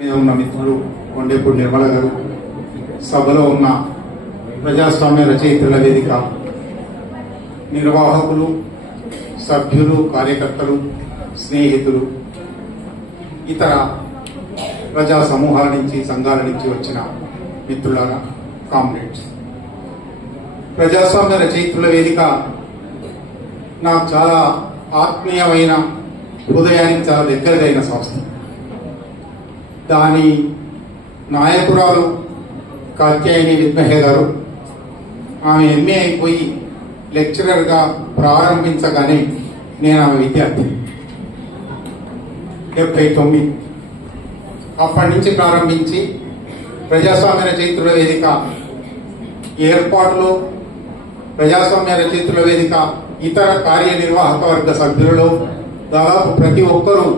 మీద ఉన్న మిత్రులు కొండేపూడి నిర్మల గారు, సభలో ఉన్న ప్రజాస్వామ్య రచయితల వేదిక నిర్వాహకులు, సభ్యులు, కార్యకర్తలు, స్నేహితులు, ఇతర ప్రజా సమూహాల నుంచి, సంఘాల నుంచి వచ్చిన మిత్రులారా, కామ్రేడ్స్, ప్రజాస్వామ్య రచయితల వేదిక నాకు చాలా ఆత్మీయమైన, హృదయానికి చాలా దగ్గరదైన సంస్థ. దాని నాయకురాలు కాత్యాయని విద్మహే గారు, ఆమె ఎంఏ అయిపోయి లెక్చరర్గా ప్రారంభించగానే నేను ఆమె విద్యార్థి. 79 అప్పటి నుంచి ప్రారంభించి ప్రజాస్వామ్య రచయితల వేదిక ఏర్పాటులో, ప్రజాస్వామ్య రచయితల వేదిక ఇతర కార్యనిర్వాహక వర్గ సభ్యులలో దాదాపు ప్రతి ఒక్కరూ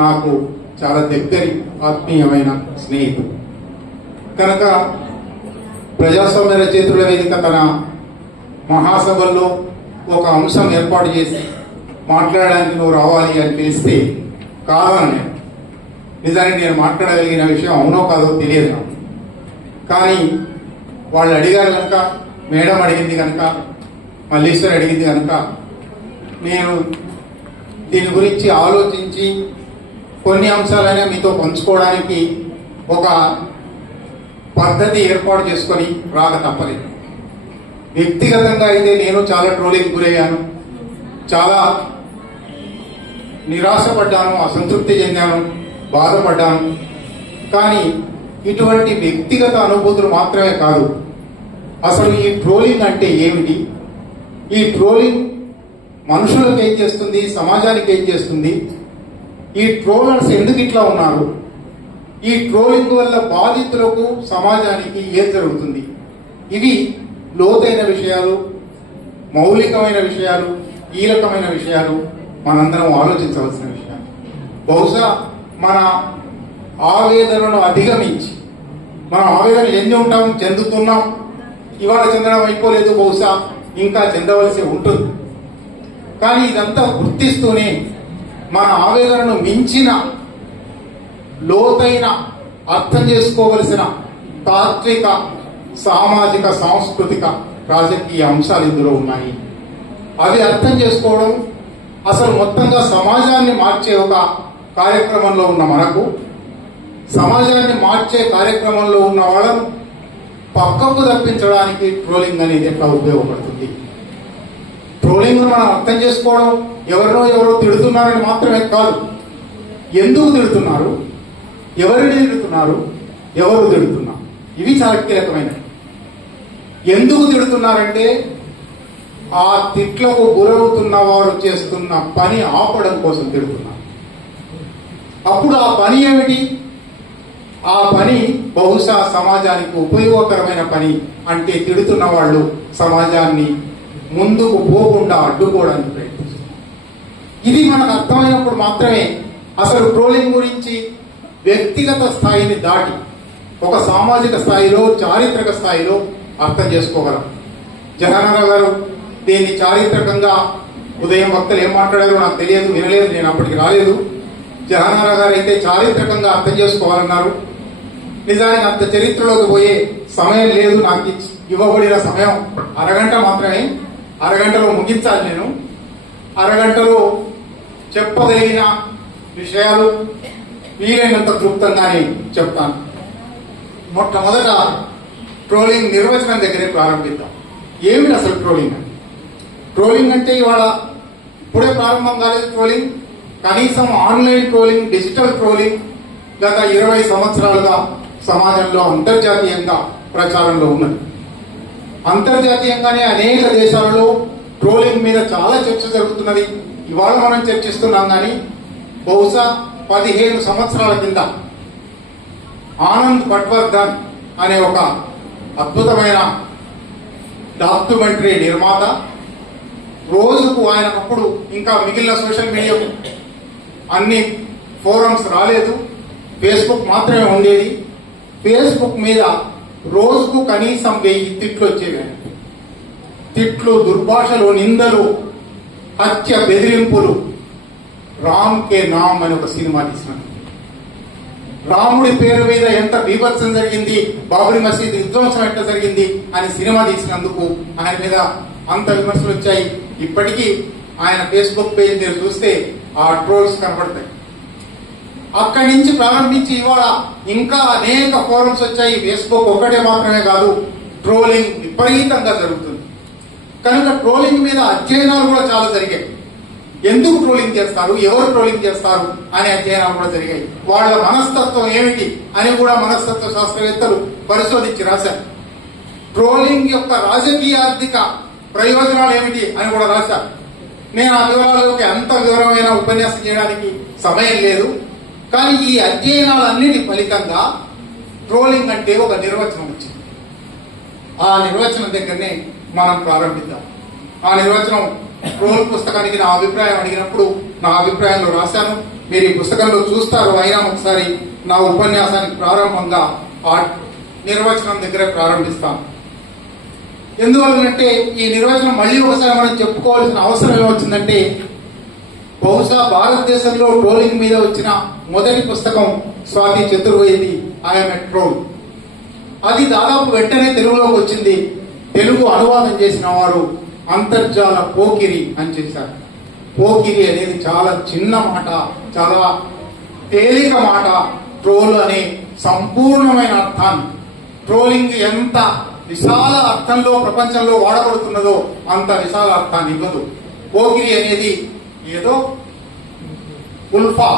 నాకు చాలా దగ్గరి, ఆత్మీయమైన స్నేహితులు. కనుక ప్రజాస్వామ్య రచయితల వేదిక తన మహాసభల్లో ఒక అంశం ఏర్పాటు చేసి మాట్లాడడానికి నువ్వు రావాలి అని పిలిస్తే కావాలని, నిజానికి నేను మాట్లాడగలిగిన విషయం అవునో కాదో తెలియదు నాకు. కానీ వాళ్ళు అడిగారు కనుక, మేడం అడిగింది కనుక, మల్లీశ్వర్ అడిగింది కనుక, నేను దీని గురించి ఆలోచించి కొన్ని అంశాలైనా మీతో పంచుకోవడానికి ఒక పద్ధతి ఏర్పాటు చేసుకొని రాక తప్పలేదు. వ్యక్తిగతంగా అయితే నేను చాలా ట్రోలింగ్ గురయ్యాను, చాలా నిరాశపడ్డాను, అసంతృప్తి చెందాను, బాధపడ్డాను. కానీ ఇటువంటి వ్యక్తిగత అనుభూతులు మాత్రమే కాదు, అసలు ఈ ట్రోలింగ్ అంటే ఏమిటి, ఈ ట్రోలింగ్ మనుషులకు ఏం చేస్తుంది, సమాజానికి ఏం చేస్తుంది, ఈ ట్రోలర్స్ ఎందుకు ఇట్లా ఉన్నారు, ఈ ట్రోలింగ్ వల్ల బాధితులకు, సమాజానికి ఏం జరుగుతుంది, ఇవి లోతైన విషయాలు, మౌలికమైన విషయాలు, కీలకమైన విషయాలు, మనందరం ఆలోచించవలసిన విషయాలు. బహుశా మన ఆవేదనను అధిగమించి, మనం ఆవేదన చెందుతున్నాం, ఇవాళ చెందడం అయిపోలేదు, బహుశా ఇంకా చెందవలసి ఉంటుంది. కానీ ఇదంతా గుర్తిస్తూనే మన ఆవేదనను మించిన లోతైన అర్థం చేసుకోవలసిన తాత్విక, సామాజిక, సాంస్కృతిక, రాజకీయ అంశాలు ఇందులో ఉన్నాయి. అవి అర్థం చేసుకోవడం, అసలు మొత్తంగా సమాజాన్ని మార్చే ఒక కార్యక్రమంలో ఉన్న మనకు, సమాజాన్ని మార్చే కార్యక్రమంలో ఉన్న వాళ్ళను పక్కకు తప్పించడానికి ట్రోలింగ్ అనేది ఎట్లా ఉపయోగపడుతుంది. ట్రోలింగ్ మనం అర్థం చేసుకోవడం, ఎవరో తిడుతున్నారని మాత్రమే కాదు, ఎందుకు తిడుతున్నారు, ఎవరిని తిడుతున్నారు, ఎవరు తిడుతున్నారు, ఇవి చాలా కీలకమైనవి. ఎందుకు తిడుతున్నారంటే ఆ తిట్లకు గురవుతున్న వారు చేస్తున్న పని ఆపడం కోసం తిడుతున్నారు. అప్పుడు ఆ పని ఏమిటి, ఆ పని బహుశా సమాజానికి ఉపయోగకరమైన పని అంటే తిడుతున్న వాళ్ళు సమాజాన్ని ముందుకు పోకుండా అడ్డుకోవడానికి ప్రయత్నిస్తారు. ఇది మనకు అర్థమైనప్పుడు మాత్రమే అసలు ట్రోలింగ్ గురించి వ్యక్తిగత స్థాయిని దాటి ఒక సామాజిక స్థాయిలో, చారిత్రక స్థాయిలో అర్థం చేసుకోగలం. జహానారా గారు దీన్ని చారిత్రకంగా, ఉదయం వక్తలు ఏం మాట్లాడారో నాకు తెలియదు, వినలేదు, నేను అప్పటికి రాలేదు. జహానారా గారు అయితే చారిత్రకంగా అర్థం చేసుకోవాలన్నారు. నిజానికి అంత చరిత్రలోకి పోయే సమయం లేదు, నాకు ఇవ్వబడిన సమయం అరగంట మాత్రమే. అరగంటలో ముగించాలి నేను. అరగంటలో చెప్పగలిగిన విషయాలు వీలైనంత క్లుప్తంగానే చెప్తాను. మొట్టమొదట ట్రోలింగ్ నిర్వచనం దగ్గరే ప్రారంభిద్దాం. ఏమిటి అసలు ట్రోలింగ్? ట్రోలింగ్ అంటే ఇవాళ ఇప్పుడే ప్రారంభం కాలేదు ట్రోలింగ్. కనీసం ఆన్లైన్ ట్రోలింగ్, డిజిటల్ ట్రోలింగ్ గత 20 సంవత్సరాలుగా సమాజంలో అంతర్జాతీయంగా ప్రచారంలో ఉన్నది. అంతర్జాతీయంగానే అనేక దేశాలలో ట్రోలింగ్ మీద చాలా చర్చ జరుగుతున్నది. ఇవాళ మనం చర్చిస్తున్నాం, కానీ బహుశా 15 సంవత్సరాల కింద ఆనంద్ పట్వర్ధన్ అనే ఒక అద్భుతమైన డాక్యుమెంటరీ నిర్మాత, రోజుకు ఆయనకప్పుడు ఇంకా మిగిలిన సోషల్ మీడియా అన్ని ఫోరమ్స్ రాలేదు, ఫేస్బుక్ మాత్రమే ఉండేది. ఫేస్బుక్ మీద రోజుకు కనీసం 1000 తిట్లు వచ్చేవి. తిట్లు, దుర్భాషలు, నిందలు, హత్య, బెదిరింపులు. రామ్ కే నామ్ అని ఒక సినిమా తీసినాడు. రాముడి పేరు మీద ఎంత బీభత్సం జరిగింది, బాబరీ మసీద్ విధ్వంసం ఎట్లా జరిగింది అని సినిమా తీసినందుకు ఆయన మీద అంత విమర్శలు వచ్చాయి. ఇప్పటికీ ఆయన ఫేస్బుక్ పేజ్ మీరు చూస్తే ఆ ట్రోల్స్ కనబడతాయి. అక్కడి నుంచి ప్రారంభించి ఇవాళ ఇంకా అనేక ఫోరమ్స్ వచ్చాయి. ఫేస్బుక్ ఒకటే మాత్రమే కాదు, ట్రోలింగ్ విపరీతంగా జరుగుతుంది. కనుక ట్రోలింగ్ మీద అధ్యయనాలు కూడా చాలా జరిగాయి. ఎందుకు ట్రోలింగ్ చేస్తారు, ఎవరు ట్రోలింగ్ చేస్తారు అనే అధ్యయనాలు కూడా జరిగాయి. వాళ్ళ మనస్తత్వం ఏమిటి అని కూడా మనస్తత్వ శాస్త్రవేత్తలు పరిశోధించి రాశారు. ట్రోలింగ్ యొక్క రాజకీయ ఆర్థిక ప్రయోజనాలు ఏమిటి అని కూడా రాశారు. నేను ఆ వివరాలలోకి అంత వివరమైన ఉపన్యాసం చేయడానికి సమయం లేదు. కానీ ఈ అధ్యయనాలన్నిటి ఫలితంగా ట్రోలింగ్ అంటే ఒక నిర్వచనం వచ్చింది. ఆ నిర్వచనం దగ్గరనే మనం ప్రారంభిద్దాం. ఆ నిర్వచనం ట్రోల్ పుస్తకానికి నా అభిప్రాయం అడిగినప్పుడు నా అభిప్రాయంలో రాశాను. మీరు ఈ పుస్తకంలో చూస్తారు. అయినా ఒకసారి నా ఉపన్యాసానికి ప్రారంభంగా ఆ నిర్వచనం దగ్గర ప్రారంభిస్తాను. ఎందువల్లంటే ఈ నిర్వచనం మళ్ళీ ఒకసారి మనం చెప్పుకోవాల్సిన అవసరం ఏమొచ్చిందంటే, బహుశా భారతదేశంలో ట్రోలింగ్ మీద వచ్చిన మొదటి పుస్తకం Swathi Chaturvedi I'm a troll. అది దాదాపు వెంటనే తెలుగులోకి వచ్చింది. తెలుగు అనువాదం చేసిన వారు అంతర్జాల పోకిరి అని చేశారు. పోకిరి అనేది చాలా చిన్న మాట, చాలా తేలిక మాట. ట్రోల్ అనే సంపూర్ణమైన అర్థాన్ని, ట్రోలింగ్ ఎంత విశాల అర్థంలో ప్రపంచంలో వాడబడుతున్నదో అంత విశాల అర్థాన్ని ఇవ్వదు. పోకిరి అనేది ఏదో ఉల్ఫా,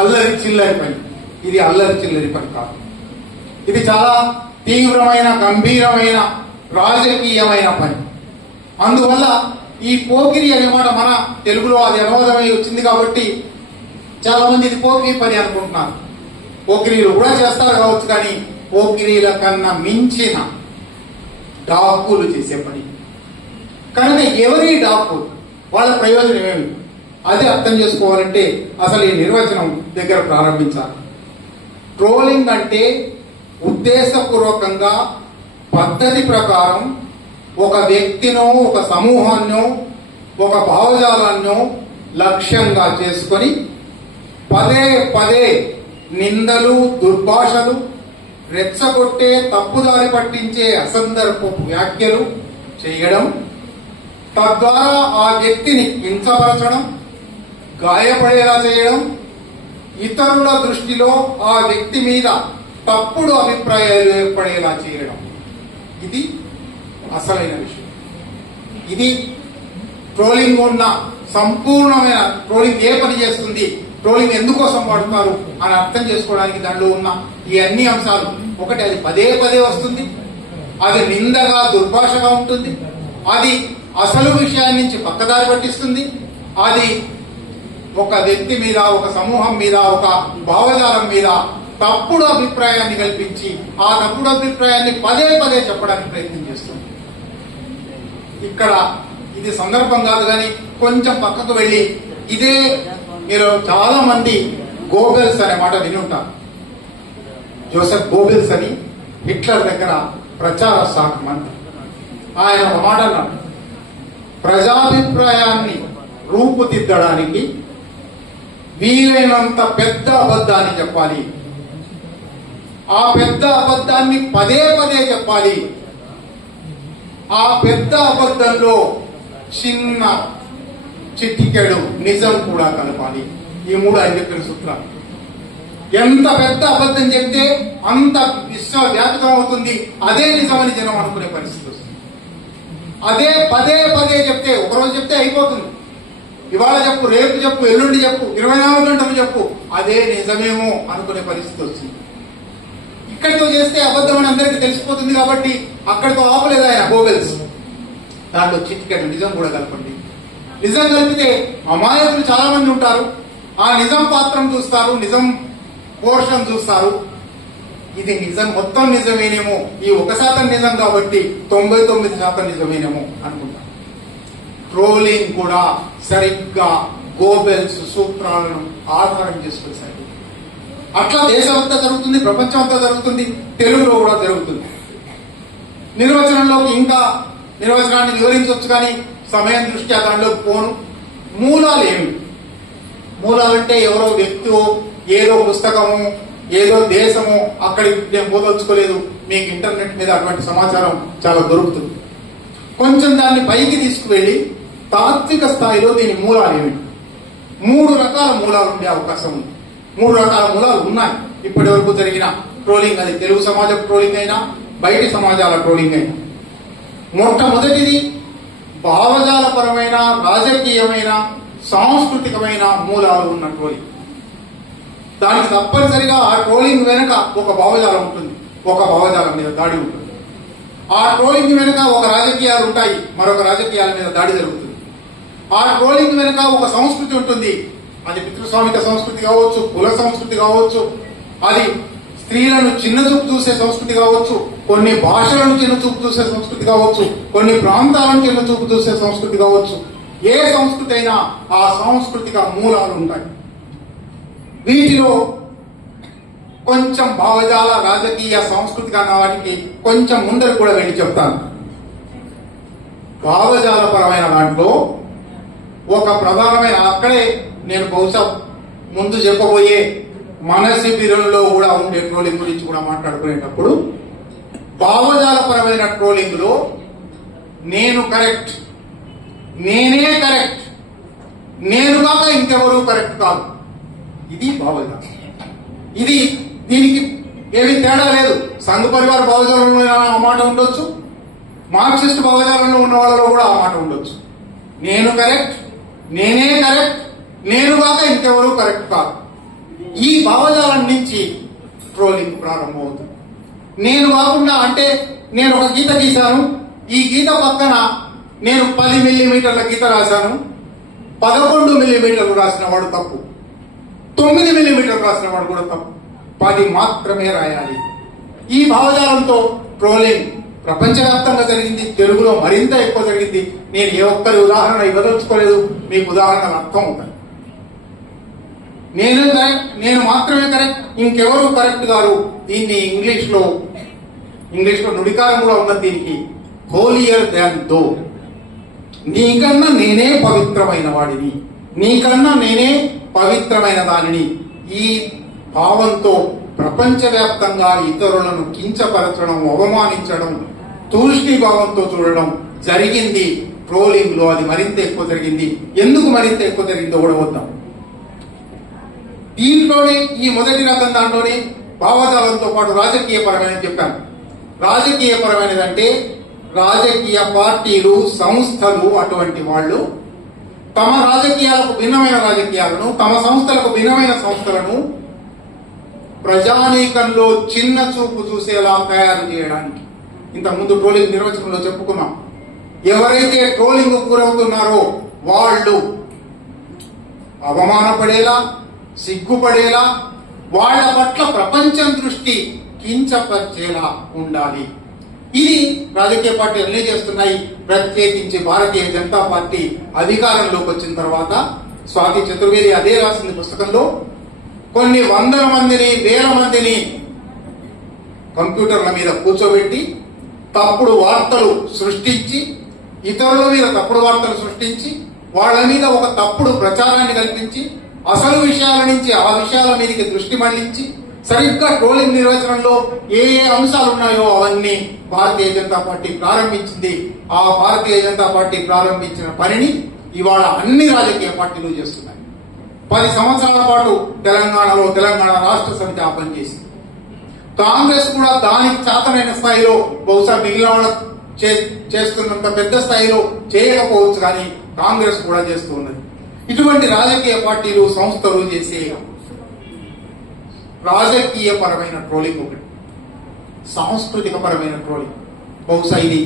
అల్లరి చిల్లరి పని. ఇది అల్లరి చిల్లరి పని కాదు. ఇది చాలా తీవ్రమైన, గంభీరమైన, రాజకీయమైన పని. అందువల్ల ఈ పోకిరి అనే మాట మన తెలుగులో అది అనువాదమై వచ్చింది కాబట్టి చాలా మంది ఇది పోకిరి పని అనుకుంటున్నారు. పోకిరీలు కూడా చేస్తారు కావచ్చు, కానీ పోకిరీల కన్నా మించిన డాకులు చేసే పని. కనుక ఎవరి డాకు, వాళ్ళ ప్రయోజనం ఏమి, అది అర్థం చేసుకోవాలంటే అసలు ఈ నిర్వచనం దగ్గర ప్రారంభించాలి. ట్రోలింగ్ అంటే ఉద్దేశపూర్వకంగా పద్ధతి ప్రకారం ఒక వ్యక్తినో, ఒక సమూహాన్నో, ఒక భావజాలాన్నో లక్ష్యంగా చేసుకొని పదే పదే నిందలు, దుర్భాషలు, రెచ్చగొట్టే, తప్పుదారి పట్టించే అసందర్భపు వ్యాఖ్యలు చేయడం, తద్వారా ఆ వ్యక్తిని హింసపరచడం, గాయపడేలా చేయడం, ఇతరుల దృష్టిలో ఆ వ్యక్తి మీద తప్పుడు అభిప్రాయాలు ఏర్పడేలా చేయడం. ఇది అసలైన విషయం. ఇది ట్రోలింగ్ ఉన్న సంపూర్ణమైన, ట్రోలింగ్ ఏ పని చేస్తుంది, ట్రోలింగ్ ఎందుకోసం వాడుతున్నారు అని అర్థం చేసుకోవడానికి దాంట్లో ఉన్న ఈ అన్ని అంశాలు. ఒకటి, అది పదే పదే వస్తుంది, అది నిందగా, దుర్భాషగా ఉంటుంది, అది అసలు విషయాన్ని నుంచి పక్కదారి పట్టిస్తుంది, అది ఒక వ్యక్తి మీద, ఒక సమూహం మీద, ఒక భావజాలం మీద తప్పుడు అభిప్రాయాన్ని కల్పించి ఆ తప్పుడు అభిప్రాయాన్ని పదే పదే చెప్పడానికి ప్రయత్నం చేస్తుంది. ఇక్కడ ఇది సందర్భం కాదు, కానీ కొంచెం పక్కకు వెళ్లి, ఇదే మీరు చాలా మంది గోబెల్స్ అనే మాట విని ఉంటారు. జోసెఫ్ గోబెల్స్ అని హిట్లర్ దగ్గర ప్రచార శాఖ మంత్రి. ఆయన ఒక మాట అన్నాడు, ప్రజాభిప్రాయాన్ని రూపుదిద్దడానికి వీలైనంత పెద్ద అబద్ధాన్ని చెప్పాలి, ఆ పెద్ద అబద్ధాన్ని పదే పదే చెప్పాలి, ఆ పెద్ద అబద్ధంలో చిన్న చిటికెడు నిజం కూడా కలపాలి. ఈ మూడు ఆయన చెప్పిన సూత్రాలు. ఎంత పెద్ద అబద్ధం చెప్తే అంత విశ్వవ్యాప్తం అవుతుంది, అదే నిజమని జనం అనుకునే పరిస్థితి వస్తుంది. అదే పదే పదే చెప్తే, ఒకరోజు చెప్తే అయిపోతుంది, ఇవాళ చెప్పు, రేపు చెప్పు, ఎల్లుండి చెప్పు, 24 గంటలు చెప్పు, అదే నిజమేమో అనుకునే పరిస్థితి వస్తుంది. ఇక్కడితో చేస్తే అబద్ధం అని అందరికీ తెలిసిపోతుంది కాబట్టి అక్కడితో ఆపలేదు ఆయన గోబెల్స్. దాంట్లో చిటికెడు నిజం కూడా కలపండి. నిజం కలిపితే అమాయకులు చాలా మంది ఉంటారు, ఆ నిజం పాత్రం చూస్తారు, నిజం పోర్షన్ చూస్తారు. ఇది నిజం, మొత్తం నిజమేనేమో, ఈ 1% నిజం కాబట్టి 99% నిజమేనేమో అనుకుంటారు. ట్రోలింగ్ కూడా సరిగ్గా గోబెల్స్ సూత్రాలను ఆధారం చేసుకుని సాగుతుంది. అట్లా దేశం అంతా జరుగుతుంది, ప్రపంచం అంతా జరుగుతుంది, తెలుగులో కూడా జరుగుతుంది. నిర్వచనంలోకి ఇంకా నిర్వచనాన్ని వివరించవచ్చు, కానీ సమయం దృష్ట్యా దాంట్లోకి పోను. మూలాలు ఏమి? మూలాలంటే ఎవరో వ్యక్తిో, ఏదో పుస్తకము, ఏదో దేశమో అక్కడికి నేను పోదలుచుకోలేదు, మీకు ఇంటర్నెట్ మీద అటువంటి సమాచారం చాలా దొరుకుతుంది. కొంచెం దాన్ని పైకి తీసుకువెళ్లి తాత్విక స్థాయిలో దీని మూలాలు ఏమిటి, 3 రకాల మూలాలు ఉండే అవకాశం ఉంది. 3 రకాల మూలాలు ఉన్నాయి ఇప్పటి వరకు జరిగిన ట్రోలింగ్. అది తెలుగు సమాజం ట్రోలింగ్ అయినా బయటి సమాజాల ట్రోలింగ్ అయినా. మొట్టమొదటిది భావజాలపరమైన, రాజకీయమైన, సాంస్కృతికమైన మూలాలు ఉన్న ట్రోలింగ్. దానికి తప్పనిసరిగా ఆ ట్రోలింగ్ వెనుక ఒక భావజాలం ఉంటుంది, ఒక భావజాలం మీద దాడి ఉంటుంది. ఆ ట్రోలింగ్ వెనుక ఒక రాజకీయాలు ఉంటాయి, మరొక రాజకీయాల మీద దాడి జరుగుతుంది. ఆ ట్రోలింగ్ వెనుక ఒక సంస్కృతి ఉంటుంది, అది పితృస్వామిక సంస్కృతి కావచ్చు, కుల సంస్కృతి కావచ్చు, అది స్త్రీలను చిన్న చూపు చూసే సంస్కృతి కావచ్చు, కొన్ని భాషలను చిన్న చూపు చూసే సంస్కృతి కావచ్చు, కొన్ని ప్రాంతాలను చిన్న చూపు చూసే సంస్కృతి కావచ్చు. ఏ సంస్కృతి అయినా ఆ సాంస్కృతిక మూలాలు ఉంటాయి. వీటిలో కొంచెం భావజాల, రాజకీయ, సాంస్కృతిక అన్న వాటికి కొంచెం ముందర కూడా వెళ్ళి చెప్తాను. భావజాలపరమైన దాంట్లో ఒక ప్రధానమైన, అక్కడే నేను బహుశా ముందు చెప్పబోయే మన శిబిరంలో కూడా ఉండే ట్రోలింగ్ గురించి కూడా మాట్లాడుకునేటప్పుడు, భావజాలపరమైన ట్రోలింగ్ లో నేను కరెక్ట్, నేనే కరెక్ట్, నేను కాక ఇంకెవరూ కరెక్ట్ కాదు, ఇది భావజాలం. ఇది దీనికి ఏమీ తేడా లేదు. సంఘ పరివార భావజాలంలో ఆ మాట ఉండొచ్చు, మార్క్సిస్ట్ భావజాలంలో ఉన్న వాళ్ళలో కూడా ఆ మాట ఉండొచ్చు. నేను కరెక్ట్, నేనే కరెక్ట్, నేను కాక ఇంకెవరూ కరెక్ట్ కాదు. ఈ భావజాలం నుంచి ట్రోలింగ్ ప్రారంభమవుతుంది. నేను కాకుండా, అంటే నేను ఒక గీత గీశాను, ఈ గీత పక్కన నేను 10 మిల్లీమీటర్ల గీత రాశాను, 11 మిల్లీమీటర్లు రాసిన వాడు తప్పు, 9 మిల్లీమీటర్లు రాసిన వాడు కూడా తప్పు, 10 మాత్రమే రాయాలి. ఈ భావజాలంతో ట్రోలింగ్ ప్రపంచవ్యాప్తంగా జరిగింది, తెలుగులో మరింత ఎక్కువ జరిగింది. నేను ఏ ఒక్కరి ఉదాహరణ ఇవ్వదలుచుకోలేదు, మీకు ఉదాహరణలు అర్థం అవుతాయి. నేను కరెక్ట్, నేను మాత్రమే కరెక్ట్, ఇంకెవరు కరెక్ట్ గారు. దీన్ని ఇంగ్లీష్ లో నుడికారం కూడా ఉన్నది దీనికి, హోలియర్ దాన్ దో. నీకన్నా నేనే పవిత్రమైన వాడిని, నీకన్నా నేనే పవిత్రమైన దానిని. ఈ భావంతో ప్రపంచవ్యాప్తంగా ఇతరులను కించపరచడం, అవమానించడం, తూష్టి భావంతో చూడడం జరిగింది ట్రోలింగ్ లో. అది మరింత ఎక్కువ జరిగింది. ఎందుకు మరింత ఎక్కువ జరిగిందో కూడా వద్దాం. దీంట్లోనే ఈ మొదటి రకం దాంట్లోనే భావజాలంతో పాటు రాజకీయ పరమైన చెప్పాను. రాజకీయ పరమైనదంటే రాజకీయ పార్టీలు, సంస్థలు, అటువంటి వాళ్ళు తమ రాజకీయాలకు భిన్నమైన రాజకీయాలను, తమ సంస్థలకు భిన్నమైన సంస్థలను ప్రజానీకంలో చిన్న చూపు చూసేలా తయారు చేయడానికి. ఇంతకుముందు ట్రోలింగ్ నిర్వచనంలో చెప్పుకున్నాం. ఎవరైతే ట్రోలింగ్ గురవుతున్నారో వాళ్ళు అవమానపడేలా, సిగ్గుపడేలా, వాళ్ల పట్ల ప్రపంచం దృష్టి కించపరిచేలా ఉండాలి. ఇది రాజకీయ పార్టీలు అన్నీ చేస్తున్నాయి. ప్రత్యేకించి భారతీయ జనతా పార్టీ అధికారంలోకి వచ్చిన తర్వాత స్వాతి చతుర్వేది అదే రాసింది పుస్తకంలో. కొన్ని వందల మందిని, వేల మందిని కంప్యూటర్ల మీద కూర్చోబెట్టి తప్పుడు వార్తలు సృష్టించి, ఇతరుల మీద తప్పుడు వార్తలు సృష్టించి, వాళ్ళ మీద ఒక తప్పుడు ప్రచారాన్ని కల్పించి, అసలు విషయాల నుంచి ఆ విషయాల మీదకి దృష్టి మళ్లించి, సరిగ్గా ట్రోలింగ్ నిర్వచనంలో ఏ ఏ అంశాలు ఉన్నాయో అవన్నీ భారతీయ జనతా పార్టీ ప్రారంభించింది. ఆ భారతీయ జనతా పార్టీ ప్రారంభించిన పనిని ఇవాళ అన్ని రాజకీయ పార్టీలు చేస్తున్నాయి. 10 సంవత్సరాల పాటు తెలంగాణలో తెలంగాణ రాష్ట్ర సమితి ఆ పని చేసింది. కాంగ్రెస్ కూడా దానికి చాతనైన స్థాయిలో, బహుశా మిగిలిన వాళ్ళ చేస్తున్నంత పెద్ద స్థాయిలో చేయకపోవచ్చు, కానీ కాంగ్రెస్ కూడా చేస్తూ ఉన్నది. ఇటువంటి రాజకీయ పార్టీలు, సంస్థలు చేసే రాజకీయ పరమైన ట్రోలింగ్ ఒకటి, సాంస్కృతిక పరమైన ట్రోలింగ్. బహుశా ఇది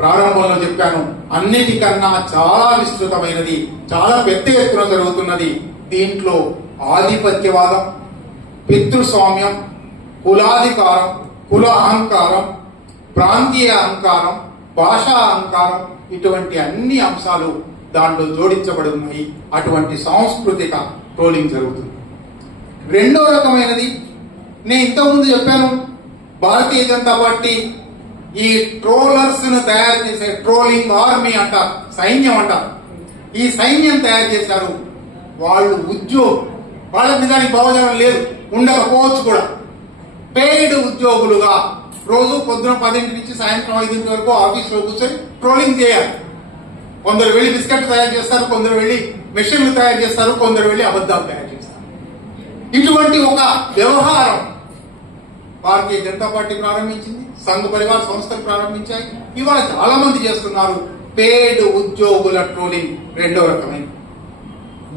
ప్రారంభంలో చెప్పాను, అన్నిటికన్నా చాలా విస్తృతమైనది, చాలా పెద్ద ఎత్తున జరుగుతున్నది. దీంట్లో ఆధిపత్యవాదం, పితృస్వామ్యం, కులాధికారం, కుల అహంకారం, ప్రాంతీయ అహంకారం, భాషా అహంకారం, ఇటువంటి అన్ని అంశాలు దాంట్లో జోడించబడి ఉన్నాయి. అటువంటి సాంస్కృతిక ట్రోలింగ్ జరుగుతుంది. రెండో రకమైనది నేను ఇంతకుముందు చెప్పాను, భారతీయ జనతా పార్టీ ఈ ట్రోలర్స్ ను తయారు చేసే ట్రోలింగ్ ఆర్మీ అంటారు, సైన్యం అంటారు. ఈ సైన్యం తయారు చేశారు. వాళ్ళు ఉద్యోగం, వాళ్ళ నిజానికి భావజాలం లేదు, ఉండకపోవచ్చు కూడా. పెయిడ్ ఉద్యోగులుగా రోజు పొద్దున 10 నుంచి సాయంత్రం 5 వరకు ఆఫీసులో కూర్చొని ట్రోలింగ్ చేయాలి. కొందరు వెళ్లి బిస్కెట్ తయారు చేస్తారు, కొందరు వెళ్లి మెషిన్లు తయారు చేస్తారు, కొందరు వెళ్లి అబద్దాలు తయారు చేస్తారు. ఇటువంటి ఒక వ్యవహారం భారతీయ జనతా పార్టీ ప్రారంభించింది, సంఘ పరివార సంస్థలు ప్రారంభించాయి. ఇవాళ చాలా మంది చేస్తున్నారు. పేడ్ ఉద్యోగుల ట్రోలింగ్ రెండో రకమైనది.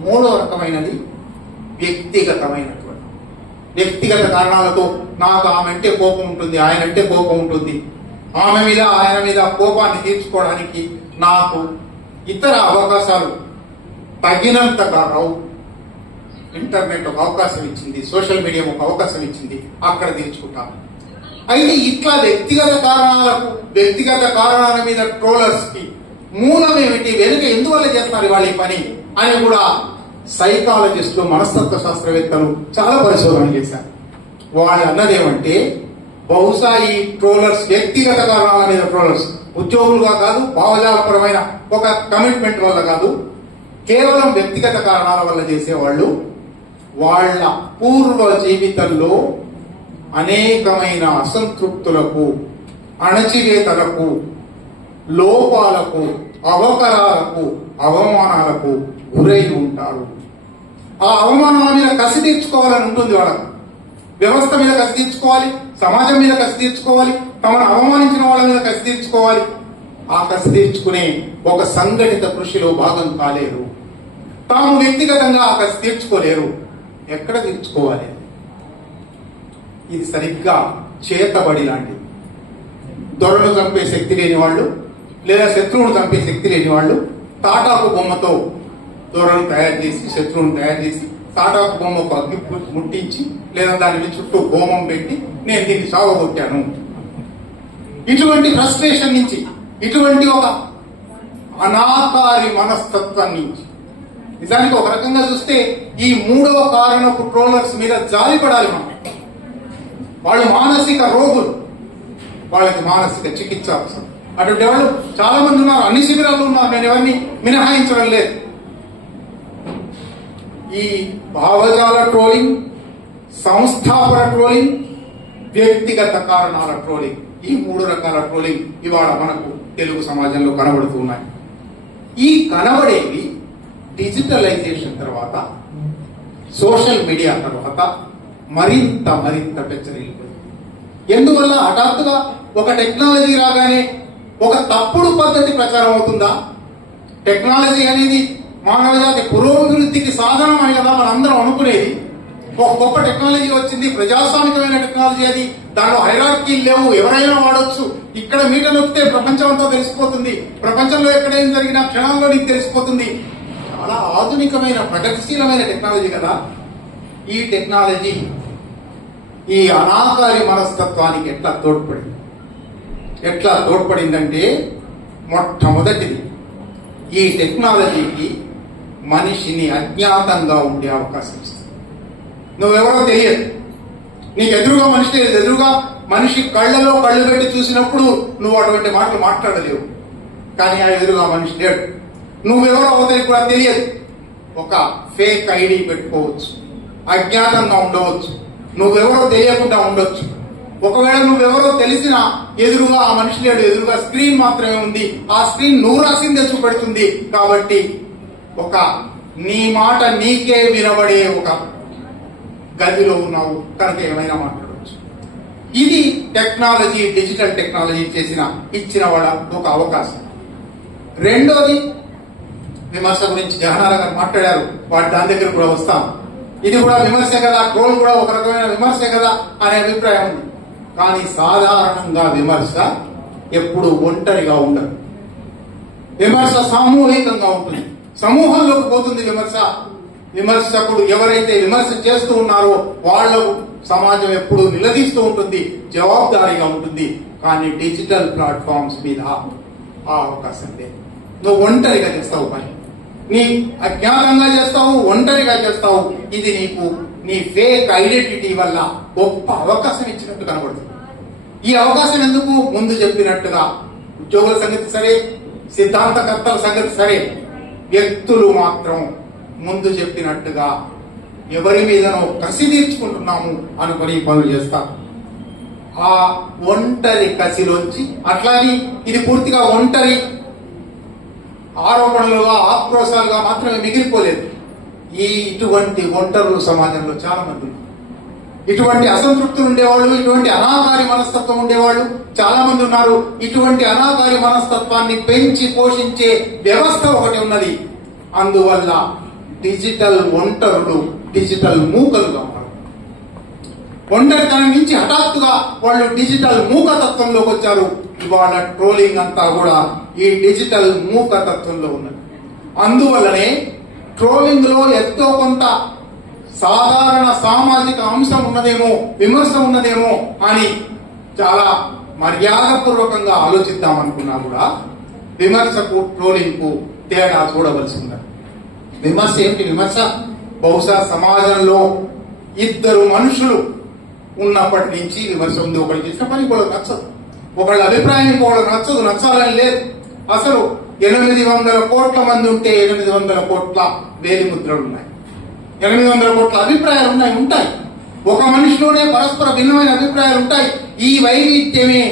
మూడో రకమైనది వ్యక్తిగతమైనటువంటి, వ్యక్తిగత కారణాలతో నాకు ఆమె అంటే కోపం ఉంటుంది, ఆయన అంటే కోపం ఉంటుంది, ఆమె మీద ఆయన మీద కోపాన్ని తీర్చుకోవడానికి నాకు ఇతర అవకాశాలు తగినంతగా రావు. ఇంటర్నెట్ ఒక అవకాశం ఇచ్చింది, సోషల్ మీడియా ఒక అవకాశం ఇచ్చింది, అక్కడ తీర్చుకుంటాను. అయితే ఇట్లా వ్యక్తిగత కారణాల మీద ట్రోలర్స్ కి మూలం ఏమిటి, వెనుక ఎందువల్ల చేస్తున్నారు ఇవాళ ఈ పని అని కూడా సైకాలజిస్టులు, మనస్తత్వ శాస్త్రవేత్తలు చాలా పరిశోధన చేశారు. వాళ్ళు అన్నదేమంటే బహుశా ఈ ట్రోలర్స్ వ్యక్తిగత కారణాల మీద ట్రోలర్స్ ఉద్యోగులుగా కాదు, భావజాలపరమైన ఒక కమిట్మెంట్ వల్ల కాదు, కేవలం వ్యక్తిగత కారణాల వల్ల చేసేవాళ్ళు వాళ్ళ పూర్వ జీవితంలో అనేకమైన అసంతృప్తులకు, అణచివేతలకు, లోపాలకు, అవకరాలకు, అవమానాలకు గురై ఉంటారు. ఆ అవమానాల మీద కసి తీర్చుకోవాలని ఉంటుంది వాళ్ళకు. వ్యవస్థ మీద కసి తీర్చుకోవాలి, సమాజం మీద కసి తీర్చుకోవాలి, తమను అవమానించిన వాళ్ళ మీద కసి తీర్చుకోవాలి. ఆ కసి తీర్చుకునే ఒక సంఘటిత కృషిలో భాగం కాలేరు. తాము వ్యక్తిగతంగా ఆ కసి తీర్చుకోలేరు. ఎక్కడ తీర్చుకోవాలి? ఇది సరిగ్గా చేతబడి లాంటిది. దొరను చంపే శక్తి లేని వాళ్ళు, లేదా శత్రువును చంపే శక్తి లేని వాళ్ళు తాటాకు బొమ్మతో దొరను తయారు చేసి, శత్రువును తయారు చేసి, తాటాకు బొమ్మకు అగ్గి ముట్టించి, లేదా దాని చుట్టూ హోమం పెట్టి నేను దీన్ని సావగొట్టాను. ఇటువంటి ఫ్రస్ట్రేషన్ నుంచి, ఇటువంటి ఒక అనాకారి మనస్తత్వం నుంచి, నిజానికి ఒక రకంగా చూస్తే ఈ మూడవ కారణపు ట్రోలర్స్ మీద జాలిపడాలి మనం. వాళ్ళు మానసిక రోగులు, వాళ్ళకి మానసిక చికిత్స అవసరం. అటువంటి వాళ్ళు చాలా మంది ఉన్నారు, అన్ని శిబిరాలు ఉన్నారు, నేను ఎవరిని మినహాయించడం లేదు. ఈ భావజాల ట్రోలింగ్, సంస్థాపన ట్రోలింగ్, వ్యక్తిగత కారణాల ట్రోలింగ్, ఈ 3 రకాల ట్రోలింగ్ ఇవాళ మనకు తెలుగు సమాజంలో కనబడుతున్నాయి. ఈ కనబడేవి డిజిటలైజేషన్ తర్వాత, సోషల్ మీడియా తర్వాత మరింత పెచ్చరిల్లిపోయింది. ఎందువల్ల హఠాత్తుగా ఒక టెక్నాలజీ రాగానే ఒక తప్పుడు పద్ధతి ప్రచారం అవుతుందా? టెక్నాలజీ అనేది మానవ జాతి పురోభివృద్ధికి సాధనం అని కదా మనందరం అనుకునేది. ఒక గొప్ప టెక్నాలజీ వచ్చింది, ప్రజాస్వామికమైన టెక్నాలజీ అది, దానిలో హైరార్కీలు లేవు, ఎవరైనా వాడొచ్చు. ఇక్కడ మీటర్ నొక్కితే ప్రపంచం అంతా తెలిసిపోతుంది, ప్రపంచంలో ఎక్కడేం జరిగినా క్షణాల్లో నీకు తెలిసిపోతుంది. చాలా ఆధునికమైన ప్రగతిశీలమైన టెక్నాలజీ కదా. ఈ టెక్నాలజీ ఈ అనాకారి మనస్తత్వానికి ఎట్లా తోడ్పడిందంటే, మొట్టమొదటిది ఈ టెక్నాలజీకి మనిషిని అజ్ఞాతంగా ఉండే అవకాశం ఇస్తుంది. నువ్వెవరో తెలియదు, నీకు ఎదురుగా మనిషి తెలియదు, ఎదురుగా మనిషి కళ్ళలో కళ్ళు పెట్టి చూసినప్పుడు నువ్వు అటువంటి మాటలు మాట్లాడలేవు. కానీ ఆ ఎదురుగా మనిషి లేడు, నువ్వెవరో అవతలికి కూడా తెలియదు. ఒక ఫేక్ ఐడి పెట్టుకోవచ్చు, అజ్ఞాతంగా ఉండవచ్చు, నువ్వెవరో తెలియకుండా ఉండొచ్చు. ఒకవేళ నువ్వెవరో తెలిసినా ఎదురుగా ఆ మనిషి లేడు, ఎదురుగా స్క్రీన్ మాత్రమే ఉంది. ఆ స్క్రీన్ నువ్వు రాసిందే చూపెడుతుంది. కాబట్టి ఒక నీ మాట నీకే వినబడే ఒక గదిలో ఉన్నావు కనుక ఏమైనా మాట్లాడవచ్చు. ఇది టెక్నాలజీ, డిజిటల్ టెక్నాలజీ ఇచ్చిన వాళ్ళ ఒక అవకాశం. రెండోది విమర్శ గురించి జహనారా గారు మాట్లాడారు, దాని దగ్గర కూడా వస్తాం. ఇది కూడా విమర్శ కదా, ట్రోల్ కూడా ఒక రకమైన విమర్శ కదా అనే అభిప్రాయం ఉంది. కానీ సాధారణంగా విమర్శ ఎప్పుడు ఒంటరిగా ఉండదు. విమర్శ సామూహికంగా ఉంటుంది, సమూహంలోకి పోతుంది విమర్శ. విమర్శకుడు ఎవరైతే విమర్శ చేస్తూ ఉన్నారో వాళ్లకు సమాజం ఎప్పుడు నిలదీస్తూ ఉంటుంది, జవాబుదారీగా ఉంటుంది. కానీ డిజిటల్ ప్లాట్ఫామ్స్ మీద ఆ అవకాశం లేదు. నువ్వు ఒంటరిగా చేస్తావు పని, నీ అజ్ఞానంగా చేస్తావు, ఒంటరిగా చేస్తావు. ఇది నీకు నీ ఫేక్ ఐడెంటిటీ వల్ల గొప్ప అవకాశం ఇచ్చినట్టు కనబడుతుంది. ఈ అవకాశం ఎందుకు? ముందు చెప్పినట్టుగా ఉద్యోగుల సంగతి సరే, సిద్ధాంతకర్తల సంగతి సరే, వ్యక్తులు మాత్రం ముందు చెప్పినట్టుగా ఎవరి మీదనో కసి తీర్చుకుంటున్నాము అనుకుని పనులు చేస్తారు. ఆ ఒంటరి కసిలోంచి అట్లాని ఇది పూర్తిగా ఒంటరి ఆరోపణలుగా ఆక్రోశాలుగా మాత్రమే మిగిలిపోలేదు. ఇటువంటి ఒంటరులు సమాజంలో చాలా మంది ఉన్నారు. ఇటువంటి అసంతృప్తులు ఉండేవాళ్ళు, ఇటువంటి అనాకారి మనస్తత్వం ఉండేవాళ్ళు చాలా మంది ఉన్నారు. ఇటువంటి అనాకారి మనస్తత్వాన్ని పెంచి పోషించే వ్యవస్థ ఒకటి ఉన్నది. అందువల్ల డిజిటల్ ఒంటరులు డిజిటల్ మూకలుగా ఉన్నారు. ఒంటరితనం నుంచి హఠాత్తుగా వాళ్ళు డిజిటల్ మూకతత్వంలోకి వచ్చారు. ఇవాళ ట్రోలింగ్ అంతా కూడా ఈ డిజిటల్ మూకతత్వంలో ఉన్నది. అందువల్లనే ట్రోలింగ్ లో ఎంతో కొంత సాధారణ సామాజిక అంశం ఉన్నదేమో, విమర్శ ఉన్నదేమో అని చాలా మర్యాదపూర్వకంగా ఆలోచిద్దామనుకున్నా కూడా విమర్శకు ట్రోలింగ్ కు తేడా చూడవలసి ఉన్నది. విమర్శ ఏంటి? విమర్శ బహుశా సమాజంలో ఇద్దరు మనుషులు ఉన్నప్పటి నుంచి విమర్శ ఉంది. ఒకళ్ళు చేసిన పని ఇంకోళ్ళకి నచ్చదు, ఒకళ్ళ అభిప్రాయం ఇంకోళ్ళకి నచ్చదు. నచ్చాలని లేదు. అసలు 800 కోట్ల మంది ఉంటే 800 కోట్ల వేలిముద్రలు ఉన్నాయి, 800 కోట్ల అభిప్రాయాలు ఉంటాయి. ఒక మనిషిలోనే పరస్పర భిన్నమైన అభిప్రాయాలు ఉంటాయి. ఈ వైవిధ్యమే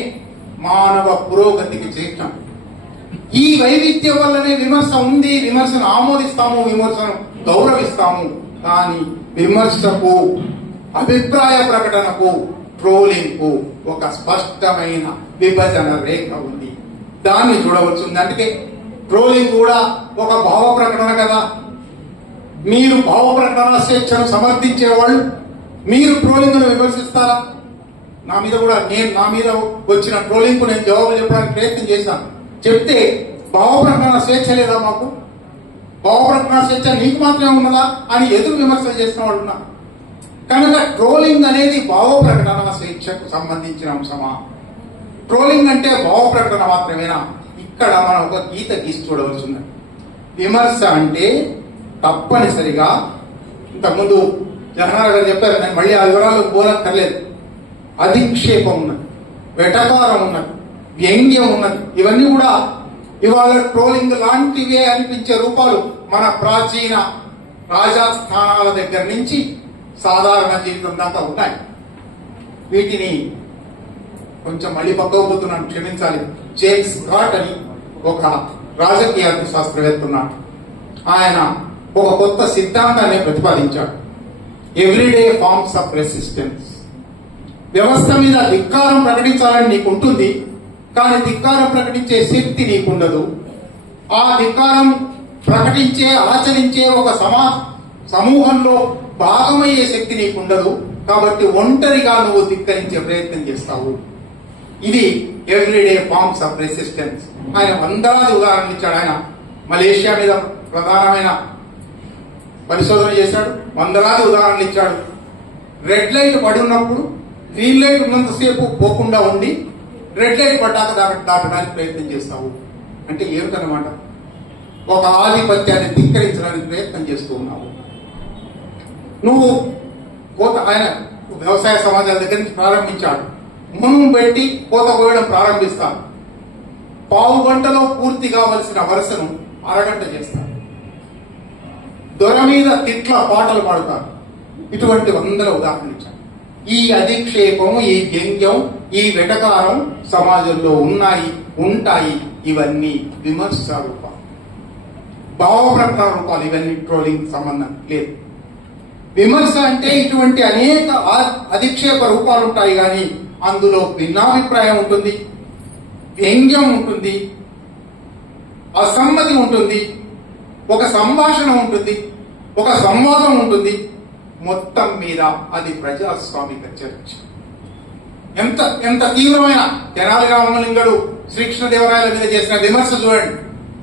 మానవ పురోగతికి చిహ్నం. ఈ వైవిధ్యం వల్లనే విమర్శ ఉంది. విమర్శను ఆమోదిస్తాము, విమర్శను గౌరవిస్తాము. కానీ విమర్శకు, అభిప్రాయ ప్రకటనకు, ట్రోలింగ్ కు ఒక స్పష్టమైన విభజన రేఖ ఉంది. దాన్ని చూడవచ్చు. అందుకే ట్రోలింగ్ కూడా ఒక భావ ప్రకటన కదా. మీరు భావ ప్రకటన స్వేచ్ఛను సమర్థించేవాళ్ళు మీరు ట్రోలింగ్ ను విమర్శిస్తారా? నా మీద వచ్చిన ట్రోలింగ్ కు నేను జవాబు చెప్పడానికి ప్రయత్నం చేశాను. చెప్తే భావ ప్రకటన స్వేచ్ఛ లేదా? మాకు భావ ప్రకటన స్వేచ్ఛ నీకు మాత్రమే ఉన్నదా అని ఎదురు విమర్శలు చేసిన వాళ్ళు ఉన్నారు. కనుక ట్రోలింగ్ అనేది భావ ప్రకటన స్వేచ్ఛకు సంబంధించిన అంశమా? ట్రోలింగ్ అంటే భావ ప్రకటన మాత్రమేనా? ఇక్కడ మనం ఒక గీత గీసి చూడవలసి ఉన్నది. విమర్శ అంటే తప్పనిసరిగా, ఇంతకుముందు జహనార్ గారు చెప్పారు, నేను మళ్ళీ ఆ వివరాలు పోలక్కర్లేదు. అధిక్షేపం ఉన్నది, వెటకారం ఉన్నది, వ్యంగ్యం ఉన్నది. ఇవన్నీ కూడా ఇవాళ ట్రోలింగ్ లాంటివే అనిపించే రూపాలు మన ప్రాచీన రాజస్థానాల దగ్గర నుంచి సాధారణ జీవితం దాకా ఉన్నాయి. వీటిని కొంచెం మళ్ళీ పక్కవబోతున్నాను, క్షమించాలి. జేమ్స్ స్కాట్ అని ఒక రాజకీయ శాస్త్రవేత్త ఉన్నాడు. ఆయన ఒక కొత్త సిద్ధాంతాన్ని ప్రతిపాదించాడు. Everyday forms of resistance. వ్యవస్థ మీద ధిక్కారం ప్రకటించాలని నీకు ఉంటుంది, కానీ ధిక్కారం ప్రకటించే శక్తి నీకుండదు. ఆ ధిక్కారం ప్రకటించే, ఆచరించే ఒక సమూహంలో భాగమయ్యే శక్తి నీకుండదు. కాబట్టి ఒంటరిగా నువ్వు ధిక్కరించే ప్రయత్నం చేస్తావు. ఇది ఎవ్రీడే ఫార్మ్స్ ఆఫ్ రెసిస్టెన్స్. ఆయన వందలాది ఉదాహరణలు ఇచ్చాడు. ఆయన మలేషియా మీద ప్రధానమైన పరిశోధన చేశాడు, వందలాది ఉదాహరణలు ఇచ్చాడు. రెడ్ లైట్ పడి ఉన్నప్పుడు గ్రీన్ లైట్ ఉన్నంతసేపు పోకుండా ఉండి రెడ్ లైట్ పడ్డాక దాటడానికి ప్రయత్నం చేస్తావు. అంటే ఏమిటన్నమాట? ఒక ఆధిపత్యాన్ని ధిక్కరించడానికి ప్రయత్నం చేస్తూ ఉన్నావు నువ్వు. ఆయన వ్యవసాయ సమాజాల దగ్గర నుంచి ప్రారంభించాడు. మునుము పెట్టి కోత కోయడం ప్రారంభిస్తాను. పావు గంటలో పూర్తి కావలసిన వరుసను అరగంట చేస్తాను. దొర మీద తిట్ల పాటలు పాడుతారు. ఇటువంటి వందల ఉదాహరణలు ఇచ్చాను. ఈ అధిక్షేపం, ఈ వ్యంగ్యం, ఈ వెటకారం సమాజంలో ఉంటాయి. ఇవన్నీ విమర్శ రూపాలు, భావ ప్రకటన రూపాలు. ఇవన్నీ ట్రోలింగ్ సంబంధం లేదు. విమర్శ అంటే ఇటువంటి అనేక అధిక్షేప రూపాలు ఉంటాయి. కానీ అందులో భిన్నాభిప్రాయం ఉంటుంది, వ్యంగ్యం ఉంటుంది, అసమ్మతి ఉంటుంది, ఒక సంభాషణ ఉంటుంది, ఒక సంవాదం ఉంటుంది. మొత్తం మీద అది ప్రజాస్వామిక చర్చ. ఎంత తీవ్రమైన తెనాలి రామలింగడు శ్రీకృష్ణదేవరాయల మీద చేసిన విమర్శ చూడండి.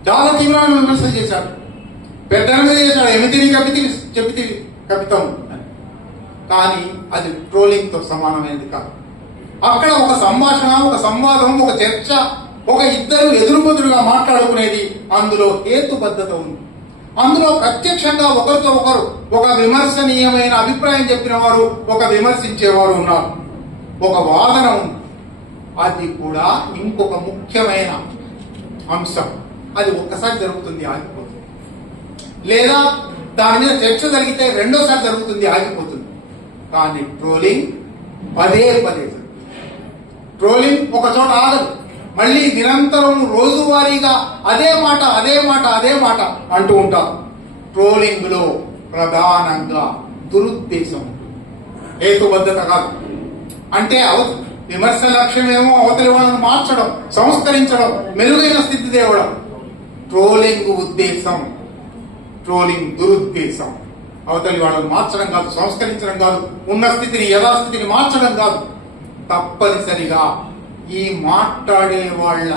చాలా తీవ్రమైన విమర్శలు చేశాడు. పెద్దల మీద చేశాడు. ఎమితిని చెప్పితి కవితం అని. కానీ అది ట్రోలింగ్ తో సమానమైనది కాదు. అక్కడ ఒక సంభాషణ, ఒక సంవాదం, ఒక చర్చ, ఒక ఇద్దరు ఎదురుబెదురుగా మాట్లాడుకునేది. అందులో హేతుబద్ధత ఉంది. అందులో ప్రత్యక్షంగా ఒకరితో ఒకరు ఒక విమర్శనీయమైన అభిప్రాయం చెప్పిన వారు, ఒక విమర్శించేవారు ఉన్నారు. ఒక వాదన ఉంది. అది కూడా ఇంకొక ముఖ్యమైన అంశం. అది ఒక్కసారి జరుగుతుంది, ఆగిపోతుంది. లేదా దాని మీద చర్చ జరిగితే రెండోసారి జరుగుతుంది, ఆగిపోతుంది. కానీ ట్రోలింగ్ పదే పదే ట్రోలింగ్ ఒక చోట ఆగదు, మళ్ళీ నిరంతరం రోజువారీగా అదే మాట అంటూ ఉంటారు. ట్రోలింగ్ లో ప్రధానంగా దురుద్దేశం ఉంటుంది, హేతుబద్ధత కాదు. అంటే విమర్శ లక్ష్యమేమో అవతలి వాళ్ళని మార్చడం, సంస్కరించడం, మెరుగైన స్థితి తేవడం. ట్రోలింగ్ ఉద్దేశం, ట్రోలింగ్ దురుద్దేశం అవతలి వాళ్ళని మార్చడం కాదు, సంస్కరించడం కాదు, ఉన్న స్థితిని యథాస్థితిని మార్చడం కాదు. తప్పనిసరిగా ఈ మాట్లాడే వాళ్ళ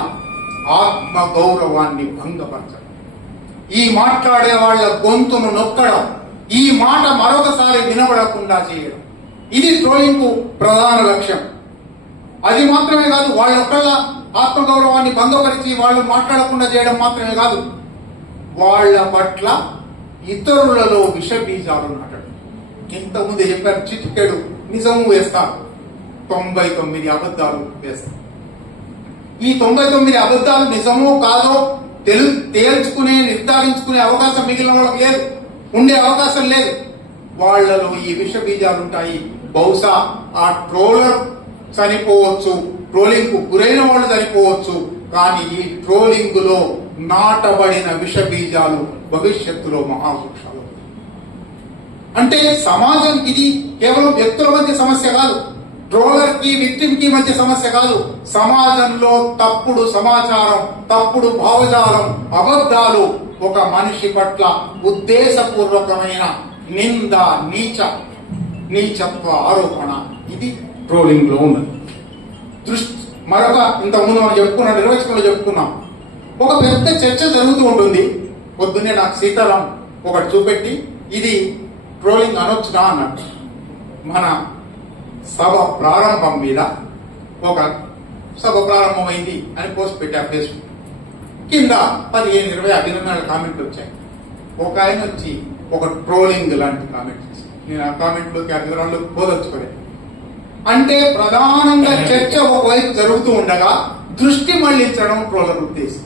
ఆత్మ గౌరవాన్ని భంగపరచడం, ఈ మాట్లాడే వాళ్ళ గొంతును నొక్కడం, ఈ మాట మరొకసారి వినబడకుండా చేయడం, ఇది ట్రోలింగ్ కు ప్రధాన లక్ష్యం. అది మాత్రమే కాదు, వాళ్ళొక్కళ్ళ ఆత్మగౌరవాన్ని భంగపరిచి వాళ్ళు మాట్లాడకుండా చేయడం మాత్రమే కాదు, వాళ్ళ పట్ల ఇతరులలో విష బీజాలు నాటడం. ఇంతకుముందు చెప్పారు, చిటికెడు నిజము వేస్తారు, 99 అబద్ధాలు వేస్తారు. ఈ 99 అబద్ధాలు నిజమో కాదో తేల్చుకునే నిర్ధారించుకునే అవకాశం మిగిలిన వాళ్ళకి లేదు, ఉండే అవకాశం లేదు. వాళ్లలో ఈ విష బీజాలు ఉంటాయి. బహుశా ఆ ట్రోలర్ చనిపోవచ్చు, ట్రోలింగ్ కు గురైన వాళ్ళు చనిపోవచ్చు, కానీ ఈ ట్రోలింగ్ లో నాటబడిన విష బీజాలు భవిష్యత్తులో మహావృక్షాలు. అంటే సమాజం ఇది కేవలం వ్యక్తుల మధ్య సమస్య కాదు, ట్రోలర్ కి విక్టిమ్ కి మధ్య సమస్య కాదు. సమాజంలో తప్పుడు సమాచారం, తప్పుడు భావజాలం, అబద్ధాలు ఒక మనిషి పట్ల ఉద్దేశపూర్వకమైన నింద, నీచత్వ ఆరోపణ, ఇది ట్రోలింగ్ లో ఉన్నది. మరొక ఇంతకుముందు మనం చెప్పుకున్నాం, నిర్వచనంలో చెప్పుకున్నాం, ఒక పెద్ద చర్చ జరుగుతూ ఉంటుంది. పొద్దున్నే నాకు సీతారాం ఒకటి చూపెట్టి ఇది ట్రోలింగ్ అనొచ్చునా అన్నట్టు. మన సభ ప్రారంభం మీద ఒక సభ ప్రారంభమైంది అని పోస్ట్ పెట్టా ఫేస్బుక్ కింద 15-20 అభినందనల కామెంట్లు వచ్చాయి. ఒక ఆయన వచ్చి ఒక ట్రోలింగ్ లాంటి కామెంట్ చేశారు. నేను ఆ కామెంట్లోకి ఆ వివరాల్లోకి పోదలుచుకోలేదు. అంటే ప్రధానంగా చర్చ ఒకవైపు జరుగుతూ ఉండగా దృష్టి మళ్లించడం ట్రోలర్ ఉద్దేశం.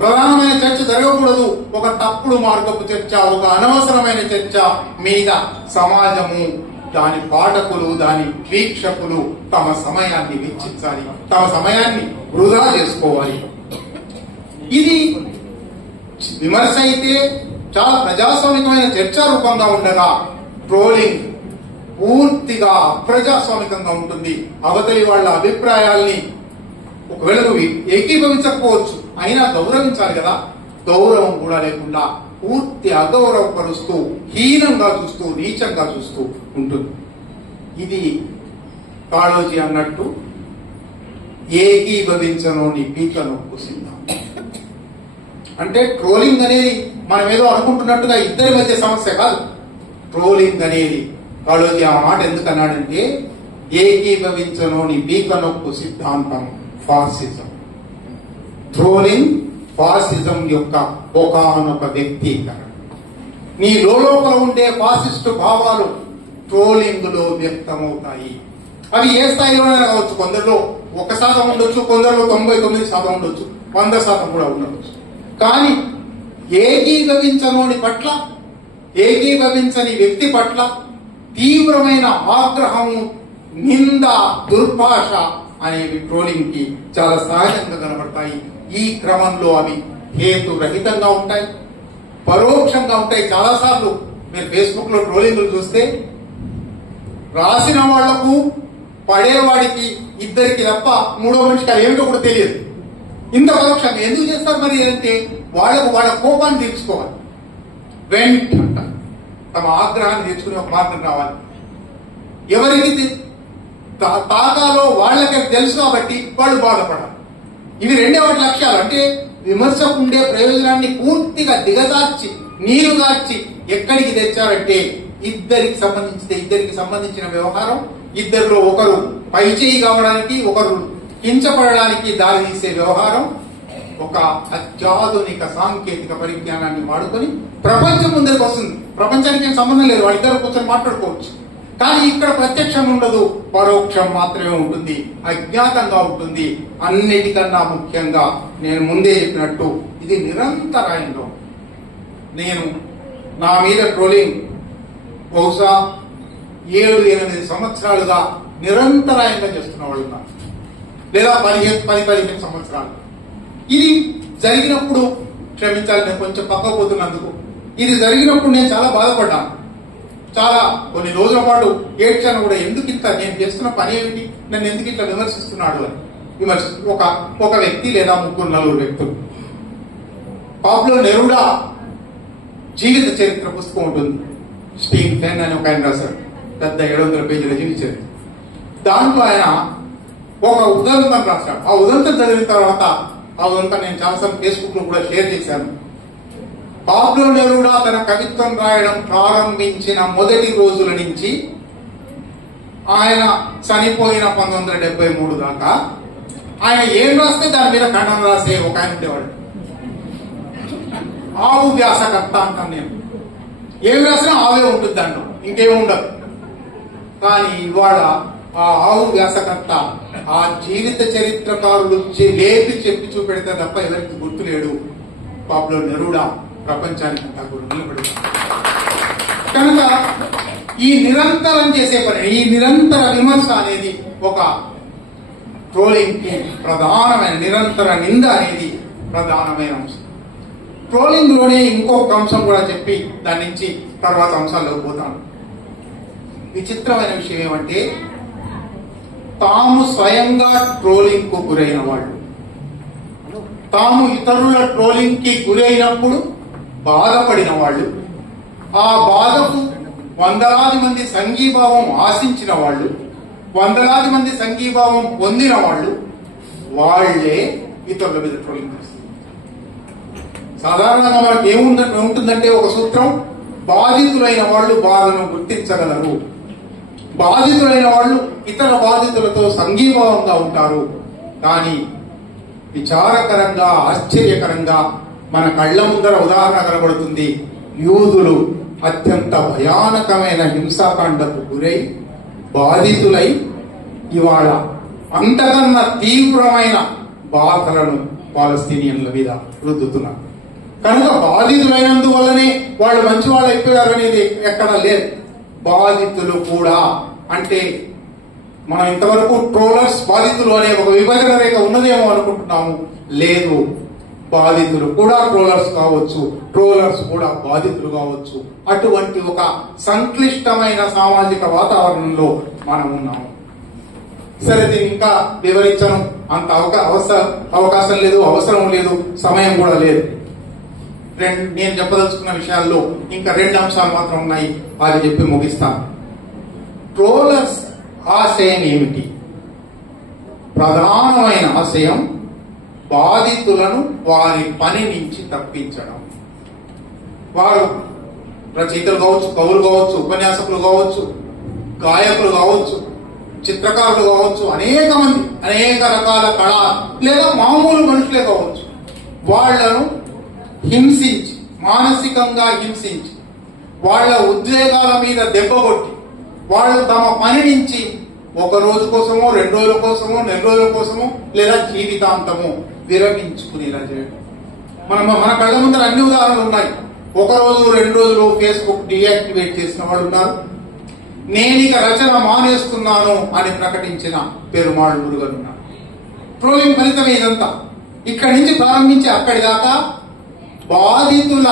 ప్రధానమైన చర్చ జరగకూడదు, ఒక తప్పుడు మార్గపు చర్చ, ఒక అనవసరమైన చర్చ మీద సమాజము, దాని పాఠకులు, దాని వీక్షకులు తమ సమయాన్ని వెచ్చించాలి, తమ సమయాన్ని వృధా చేసుకోవాలి. ఇది విమర్శ అయితే చాలా ప్రజాస్వామికమైన చర్చా రూపంగా ఉండగా ట్రోలింగ్ పూర్తిగా అప్రజాస్వామికంగా ఉంటుంది. అవతలి వాళ్ళ అభిప్రాయాల్ని ఒకవేళ ఏకీభవించకపోవచ్చు, అయినా గౌరవించాలి కదా, గౌరవం కూడా లేకుండా పూర్తి అగౌరవపరుస్తూ, హీనంగా చూస్తూ, నీచంగా చూస్తూ ఉంటుంది. ఇది కాళోజీ అన్నట్టు ఏకీభవించనోని పీక నొక్కు సిద్ధం. అంటే ట్రోలింగ్ అనేది మనం ఏదో అనుకుంటున్నట్టుగా ఇద్దరి మధ్య సమస్య కాదు. ట్రోలింగ్ అనేది కాళోజీ ఆ మాట ఎందుకన్నాడంటే, ఏకీభవించనోని పీక నొక్కు సిద్ధాంతం ఫాసిజం. ట్రోలింగ్ ఫాసిజం యొక్క ఒకానొక వ్యక్తీకరణ. నీ లోపల ఉండే ఫాసిస్టు భావాలు ట్రోలింగ్ లో వ్యక్తమవుతాయి. అవి ఏ స్థాయిలోనే కావచ్చు. కొందరిలో 1% ఉండొచ్చు, కొందరిలో 99% ఉండొచ్చు, 100% కూడా ఉండవచ్చు. కానీ ఏకీభవించని వ్యక్తి పట్ల తీవ్రమైన ఆగ్రహము, నింద, దుర్భాష అనేవి ట్రోలింగ్ కి చాలా సహజంగా కనబడతాయి. ఈ క్రమంలో అవి హేతురహితంగా ఉంటాయి, పరోక్షంగా ఉంటాయి. చాలా సార్లు మీరు ఫేస్బుక్ లో ట్రోలింగ్లు చూస్తే రాసిన వాళ్లకు, పడేవాడికి, ఇద్దరికి తప్ప మూడో మనిషికి అది ఏమిటో కూడా తెలియదు. ఇంత పరోక్షంగా ఎందుకు చేస్తారు మరి అంటే, వాళ్ళ కోపాన్ని తీర్చుకోవాలి, వెంట్ అంటారు. తమ ఆగ్రహాన్ని తీర్చుకునే ఒక మార్గం రావాలి. ఎవరికి తాగాలో వాళ్ళకే తెలుసు కాబట్టి వాళ్ళు బాధపడాలి. ఇవి రెండే వాటి లక్ష్యాలు. అంటే విమర్శకు ఉండే ప్రయోజనాన్ని పూర్తిగా దిగజార్చి, నీరుగార్చి ఎక్కడికి తెచ్చారంటే, ఇద్దరికి సంబంధించిన వ్యవహారం, ఇద్దరిలో ఒకరు పైచేయి కావడానికి, ఒకరు కించపడడానికి దారితీసే వ్యవహారం, ఒక అత్యాధునిక సాంకేతిక పరిజ్ఞానాన్ని వాడుకొని ప్రపంచం ముందరికి వస్తుంది. ప్రపంచానికి ఏం సంబంధం లేదు, వాళ్ళిద్దరు కూర్చొని మాట్లాడుకోవచ్చు. కానీ ఇక్కడ ప్రత్యక్షం ఉండదు, పరోక్షం మాత్రమే ఉంటుంది, అజ్ఞాతంగా ఉంటుంది. అన్నిటికన్నా ముఖ్యంగా నేను ముందే చెప్పినట్టు ఇది నిరంతరాయంలో. నేను నా మీద ట్రోలింగ్ బహుశా 7-8 సంవత్సరాలుగా నిరంతరాయంగా చేస్తున్న వాళ్ళు ఉన్నారు, లేదా 10-15 సంవత్సరాలు. ఇది జరిగినప్పుడు క్షమించాలి, నేను కొంచెం పక్కకు పోతున్నందుకు. ఇది జరిగినప్పుడు నేను చాలా బాధపడ్డాను, చాలా కొన్ని రోజుల పాటు ఏడ్చాను కూడా. ఎందుకు ఇంత నేను చేస్తున్న పని ఏమిటి, నన్ను ఎందుకు ఇట్లా విమర్శిస్తున్నాడు అని. ఒక వ్యక్తి లేదా 3-4 వ్యక్తులు. పాబ్లో నెరూడా జీవిత చరిత్ర పుస్తకం ఉంటుంది, స్టీవ్ ఫెన్ అని ఒక ఆయన రాశారు, పెద్ద 700 పేజీల జీవిత చరిత్ర. దాంట్లో ఆయన ఒక ఉదంతం రాశాడు. ఆ ఉదంతం చదివిన తర్వాత ఆ ఉదంతం నేను చాలాసార్లు ఫేస్బుక్ లో కూడా షేర్ చేశాను. పాబ్లో నెరూడా తన కవిత్వం రాయడం ప్రారంభించిన మొదటి రోజుల నుంచి ఆయన చనిపోయిన 1973 దాకా ఆయన ఏం రాస్తే దాని మీద ఖండన రాసే ఒక ఆయన ఉండేవాడు. ఆవు వ్యాసకర్త అంటాను నేను. ఏం రాసినా ఆవే ఉంటుంది దాంట్లో, ఇంకేమి ఉండదు. కానీ ఇవాళ ఆ ఆవు వ్యాసకర్త ఆ జీవిత చరిత్రకారులు లేపి చెప్పి చూపెడితే తప్ప ఎవరికి గుర్తులేడు. పాబ్లో నెరూడా ప్రపంచానికి అంతా కూడా నిలబెడతాడు. కనుక ఈ నిరంతరం చేసే పని, ఈ నిరంతర విమర్శ అనేది ఒక ట్రోలింగ్ కి ప్రధానమైన, నిరంతర నింద అనేది ప్రధానమైన అంశం. ట్రోలింగ్ లోనే ఇంకొక అంశం కూడా చెప్పి దాని నుంచి తర్వాత అంశాల్లోకి పోతాను. విచిత్రమైన విషయం ఏమంటే, తాము స్వయంగా ట్రోలింగ్ కు గురైన వాళ్ళు, తాము ఇతరుల ట్రోలింగ్ కి గురైనప్పుడు బాధపడిన వాళ్ళు, ఆ బాధకు 100,000 మంది సంఘీభావం ఆశించిన వాళ్ళు, 100,000 మంది సంఘీభావం పొందిన వాళ్ళు, వాళ్లే ఇతరుల మీద ట్రోలింగ్ చేస్తారు. సాధారణంగా మనకు ఏముంటుందంటే ఒక సూత్రం, బాధితులైన వాళ్ళు బాధను గుర్తించగలరు, బాధితులైన వాళ్ళు ఇతర బాధితులతో సంఘీభావంగా ఉంటారు. కానీ విచారకరంగా, ఆశ్చర్యకరంగా మన కళ్ల ముందర ఉదాహరణ కనబడుతుంది. యూదులు అత్యంత భయానకమైన హింసాకాండకు గురై బాధితులై ఇవాళ అంతకన్నా తీవ్రమైన బాధలను పాలస్తీనియన్ల మీద రుద్దుతున్నారు. కనుక బాధితులైనందువల్లనే వాళ్ళు మంచి వాళ్ళు అయిపోయారు అనేది ఎక్కడా లేదు. బాధితులు కూడా, అంటే మనం ఇంతవరకు ట్రోలర్స్ బాధితులు అనే ఒక విభజన రేఖ ఉన్నదేమో అనుకుంటున్నాము. లేదు, బాధితులు కూడా ట్రోలర్స్ కావచ్చు, ట్రోలర్స్ కూడా బాధితులు కావచ్చు. అటువంటి ఒక సంక్లిష్టమైన సామాజిక వాతావరణంలో మనం ఉన్నాము. సరే, దీన్ని ఇంకా వివరించను, అంత అవకాశం లేదు, అవసరం లేదు, సమయం కూడా లేదు. నేను చెప్పదలుచుకున్న విషయాల్లో ఇంకా 2 అంశాలు మాత్రం ఉన్నాయి, అది చెప్పి ముగిస్తాను. ట్రోలర్స్ ఆశయం ఏమిటి? ప్రధానమైన ఆశయం బాధితులను వారి పని నుంచి తప్పించడం. వారు రచయితలు కావచ్చు, కవులు కావచ్చు, ఉపన్యాసకులు కావచ్చు, గాయకులు కావచ్చు, చిత్రకారులు కావచ్చు, అనేక మంది, అనేక రకాల కళ లేదా మామూలు మనుషులే కావచ్చు. వాళ్లను హింసించి, మానసికంగా హింసించి, వాళ్ల ఉద్వేగాల మీద దెబ్బకొట్టి, వాళ్ళు తమ పని నుంచి 1 రోజు కోసమో, 2 రోజుల కోసమో, 4 రోజుల కోసమో, లేదా జీవితాంతమో విరమించుకునేలా చేయడం. మన కళ్ళ ముందర అన్ని ఉదాహరణలు ఉన్నాయి. 1 రోజు, 2 రోజులు ఫేస్బుక్ డియాక్టివేట్ చేసిన వాళ్ళు ఉన్నారు. నేనిక రచన మానేస్తున్నాను అని ప్రకటించిన పెరుమాళ్ మురుగన్ ఉన్నారు. ట్రోలింగ్ ఫలితమే ఇదంతా. ఇక్కడి నుంచి ప్రారంభించి అక్కడి దాకా బాధితుల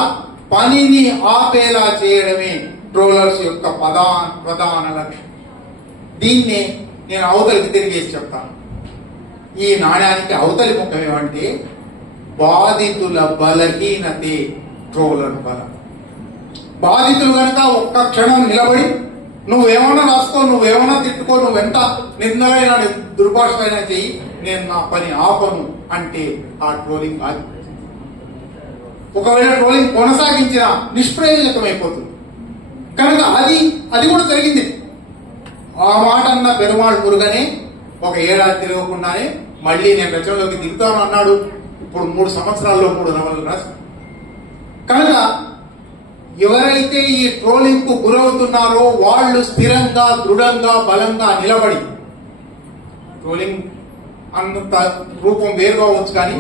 పనిని ఆపేలా చేయడమే ట్రోలర్స్ యొక్క ప్రధాన లక్ష్యం. దీన్నే నేను అవతలికి తిరిగేసి చెప్తాను. ఈ నాణ్యానికి అవతలి ముఖం ఏమంటే, బాధితుల బలహీనతే ట్రోలర్ బలం. బాధితులు కనుక ఒక్క క్షణం నిలబడి నువ్వేమన్నా రాసుకో, నువ్వేమన్నా తిట్టుకో, నువ్వెంత నిందలైనా దుర్భాషలైనా చెయ్యి, నేను నా పని ఆపను అంటే ఆ ట్రోలింగ్ ఆగి, ఒకవేళ ట్రోలింగ్ కొనసాగించిన నిష్ప్రయోజకమైపోతుంది. కనుక అది కూడా జరిగింది. ఆ మాట అన్న పెరుమాళ్ మురుగనే 1 ఏడాది తిరగకుండానే మళ్లీ నేను రచనలోకి దిగుతాను అన్నాడు. ఇప్పుడు 3 సంవత్సరాల్లో 3 నవలలు రాశాను. కనుక ఎవరైతే ఈ ట్రోలింగ్ కు గురవుతున్నారో వాళ్ళు స్థిరంగా, దృఢంగా, బలంగా నిలబడి, ట్రోలింగ్ అంత రూపం వేరు కావచ్చు, కానీ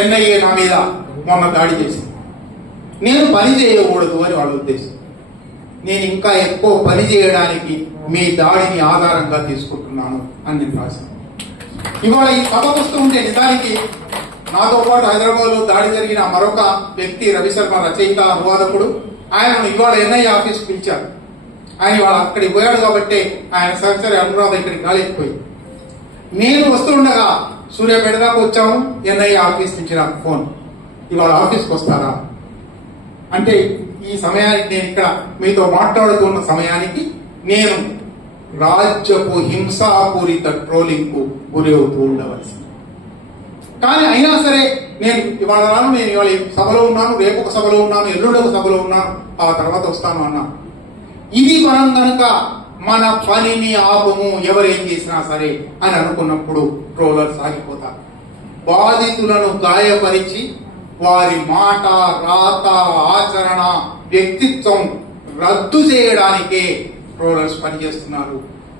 ఎన్ఐఏ నా మీద మొన్న దాడి చేసింది. నేను పని చేయకూడదు అని వాళ్ళ ఉద్దేశం. నేను ఇంకా ఎక్కువ పని చేయడానికి మీ దాడిని ఆధారంగా తీసుకుంటున్నాను అని నేను రాశాను. ఇవాళ ఈ సభ వస్తూ ఉంటే నిజానికి నాతో పాటు హైదరాబాద్ లో దాడి జరిగిన మరొక వ్యక్తి రవిశర్మ, రచయిత, అనువాదకుడు, ఆయనను ఇవాళ ఎన్ఐఏ ఆఫీస్ పిలిచారు. ఆయన ఇవాళ అక్కడికి పోయాడు కాబట్టి ఆయన సహచరి అనురాధ ఇక్కడికి రాలేకపోయింది. నేను వస్తుండగా సూర్యాపేట దాకా వచ్చాము. ఎన్ఐఏ ఆఫీస్ నుంచి నాకు ఫోన్, ఇవాళ ఆఫీస్కి వస్తారా అంటే, ఈ సమయానికి నేను ఇక్కడ మీతో మాట్లాడుతున్న సమయానికి నేను రాజ్యపు హింసాపూరిత ట్రోలింగ్ కు గురి అవుతూ ఉండవలసింది. కానీ అయినా సరే నేను ఇవాళ రాను, నేను ఇవాళ సభలో ఉన్నాను, రేపు ఒక సభలో ఉన్నాను, ఎల్లుండి ఒక సభలో ఉన్నాను, ఆ తర్వాత వస్తాను అన్నాను. ఇది మనం కనుక మన పనిని ఆపము, ఎవరేం చేసినా సరే అని అనుకున్నప్పుడు ట్రోలర్స్ ఆగిపోతారు. బాధితులను గాయపరిచి వారి మాట, రాత, ఆచరణ, వ్యక్తిత్వం రద్దు చేయడానికే ట్రోలర్స్ పనిచేస్తున్నారు.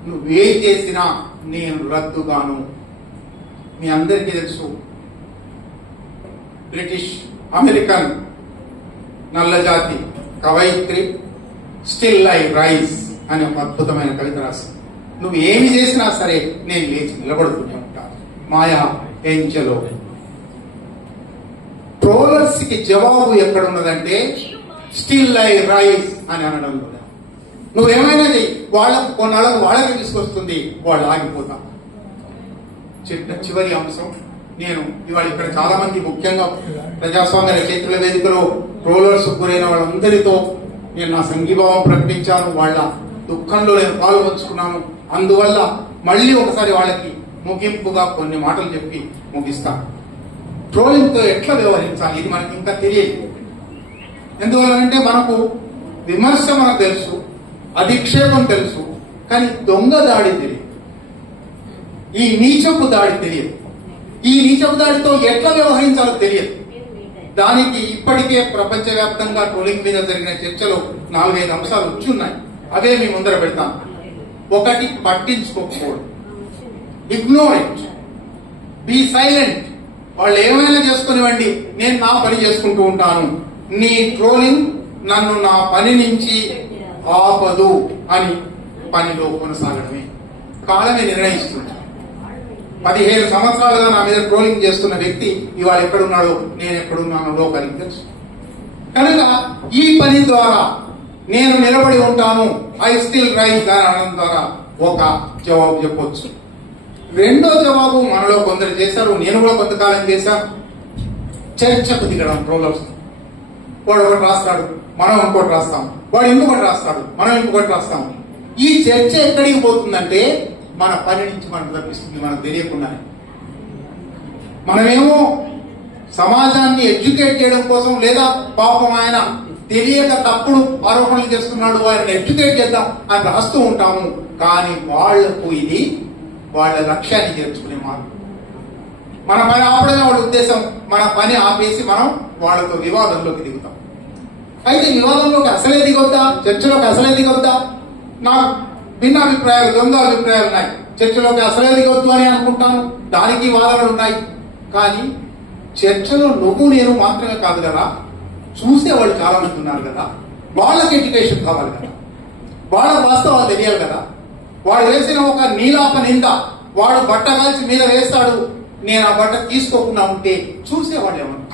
నువ్వేం చేసినా నేను రద్దుగాను. మీ అందరికీ తెలుసు, బ్రిటిష్ అమెరికన్ నల్లజాతి కవయిత్రి స్టిల్ ఐ రైజ్ అనే ఒక అద్భుతమైన కవిత రాసింది. నువ్వు ఏమి చేసినా సరే నేను లేచి నిలబడుతూనే ఉంటాను. మాయా ఏంజలో. ట్రోలర్స్ కి జవాబు ఎక్కడున్నదంటే స్టిల్ ఐ రైజ్ అని అనడంలో. నువ్వేమైనా చెయ్యి, వాళ్ళకు కొన్నాళ్ళకు వాళ్ళకి తీసుకొస్తుంది, వాళ్ళు ఆగిపోతారు. చివరి అంశం, నేను ఇవాళ ఇక్కడ చాలా మంది ముఖ్యంగా ప్రజాస్వామ్య రచయితల వేదికలో ట్రోలర్స్ గురైన వాళ్ళందరితో నేను నా సంఘీభావం ప్రకటించాను. వాళ్ళ దుఃఖంలో నేను పాల్గొంచుకున్నాను. అందువల్ల మళ్ళీ ఒకసారి వాళ్ళకి ముగింపుగా కొన్ని మాటలు చెప్పి ముగిస్తాను. ట్రోలింగ్ తో ఎట్లా వ్యవహరించాలి ఇది మనకి ఇంకా తెలియదు. ఎందువల్లంటే మనకు విమర్శ మనకు తెలుసు, అధిక్షేపం తెలుసు, కానీ దొంగ దాడి తెలియదు, ఈ నీచపు దాడి తెలియదు. ఈ నీచపు దాడితో ఎట్లా వ్యవహరించాలో తెలియదు. దానికి ఇప్పటికే ప్రపంచవ్యాప్తంగా ట్రోలింగ్ మీద జరిగిన చర్చలో 4-5 అంశాలు వచ్చి ఉన్నాయి. అవే మీ ముందర పెడతాను. ఒకటి, పట్టించుకోకపోవడం, ఇగ్నోర్ ఇట్, బీ సైలెంట్. వాళ్ళు ఏమైనా చేసుకునివ్వండి, నేను నా పని చేసుకుంటూ ఉంటాను. నీ ట్రోలింగ్ నన్ను నా పని నుంచి ఆపదు అని పనిలో కొనసాగడమే కాలమే నిర్ణయిస్తుంది. 15 సంవత్సరాలుగా నా మీద ట్రోలింగ్ చేస్తున్న వ్యక్తి ఇవాళ ఎక్కడున్నాడో, నేను ఎక్కడున్నానో లోకానికి తెలుసు. కనుక ఈ పని ద్వారా నేను నిలబడి ఉంటాను, ఐ స్టిల్ రైజ్ అని అనడం ద్వారా ఒక జవాబు చెప్పొచ్చు. రెండో జవాబు మనలో కొందరు చేశారు, నేను కూడా కొంతకాలం చేశాను. చర్చకు దిగడం ట్రోలర్స్. వాడు ఒకటి రాస్తాడు, మనం ఇంకోటి రాస్తాం, వాడు ఇంకొకటి రాస్తాడు, మనం ఇంకొకటి రాస్తాం. ఈ చర్చ ఎక్కడికి పోతుందంటే మన పని నుంచి మనకు తప్పిస్తుంది, మనకు తెలియకుండానే. మనమేమో సమాజాన్ని ఎడ్యుకేట్ చేయడం కోసం, లేదా పాపం ఆయన తెలియక తప్పుడు ఆరోపణలు చేస్తున్నాడు, ఆయనను ఎడ్యుకేట్ చేద్దాం అని రాస్తూ ఉంటాము. కానీ వాళ్లకు ఇది వాళ్ళ లక్ష్యాన్ని చేర్చుకునే మార్గం. మన పని ఆపడమే వాళ్ళ ఉద్దేశం. మన పని ఆపేసి మనం వాళ్ళతో వివాదంలోకి దిగుతాం. అయితే వివాదంలోకి అసలే దిగొద్దా, చర్చలోకి అసలే దిగొద్దా? నాకు భిన్న అభిప్రాయాలు, ద్వంద్వ అభిప్రాయాలు ఉన్నాయి. చర్చలోకి అసలే దిగొద్దు అని అనుకుంటాను, దానికి వాదనలు ఉన్నాయి. కానీ చర్చలో నువ్వు నేను మాత్రమే కాదు కదా, చూసేవాళ్ళు చాలా మంది ఉన్నారు కదా, వాళ్ళకి ఎడ్యుకేషన్ కావాలి కదా, వాళ్ళ వాస్తవాలు తెలియాలి కదా. వాడు వేసిన ఒక నీలాప నింద, వాడు బట్ట కాల్చి మీద వేస్తాడు, నేను ఆ బట్ట తీసుకోకుండా ఉంటే చూసేవాళ్ళు ఏమన్నా.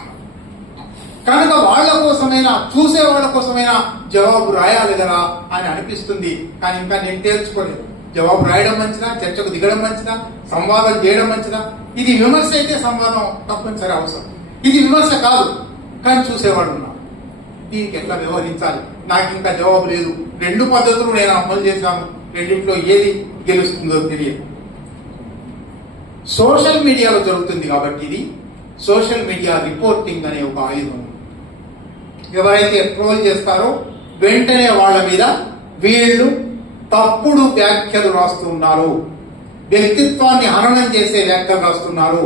కనుక వాళ్ల కోసమైనా, చూసేవాళ్ల కోసమైనా జవాబు రాయాలి కదా అని అనిపిస్తుంది. కానీ ఇంకా నేను తేల్చుకోలేదు. జవాబు రాయడం మంచిదా, చర్చకు దిగడం మంచిదా, సంవాదం చేయడం మంచిదా? ఇది విమర్శ అయితే సంవాదం తప్పనిసరి అవసరం. ఇది విమర్శ కాదు, కానీ చూసేవాడు ఉన్నాడు. దీనికి ఎట్లా వ్యవహరించాలి నాకు ఇంకా జవాబు లేదు. 2 పద్ధతులు నేను అమలు చేశాను, రెండింటిలో ఏది గెలుస్తుందో తెలియదు. సోషల్ మీడియాలో జరుగుతుంది కాబట్టి ఇది సోషల్ మీడియా రిపోర్టింగ్ అనే ఒక ఆయుధం. ఎవరైతే ట్రోల్ చేస్తారో వెంటనే వాళ్ళ మీద వీళ్ళు తప్పుడు వ్యాఖ్యలు రాస్తూ ఉన్నారు, వ్యక్తిత్వాన్ని హననం చేసే వ్యాఖ్యలు రాస్తున్నారు,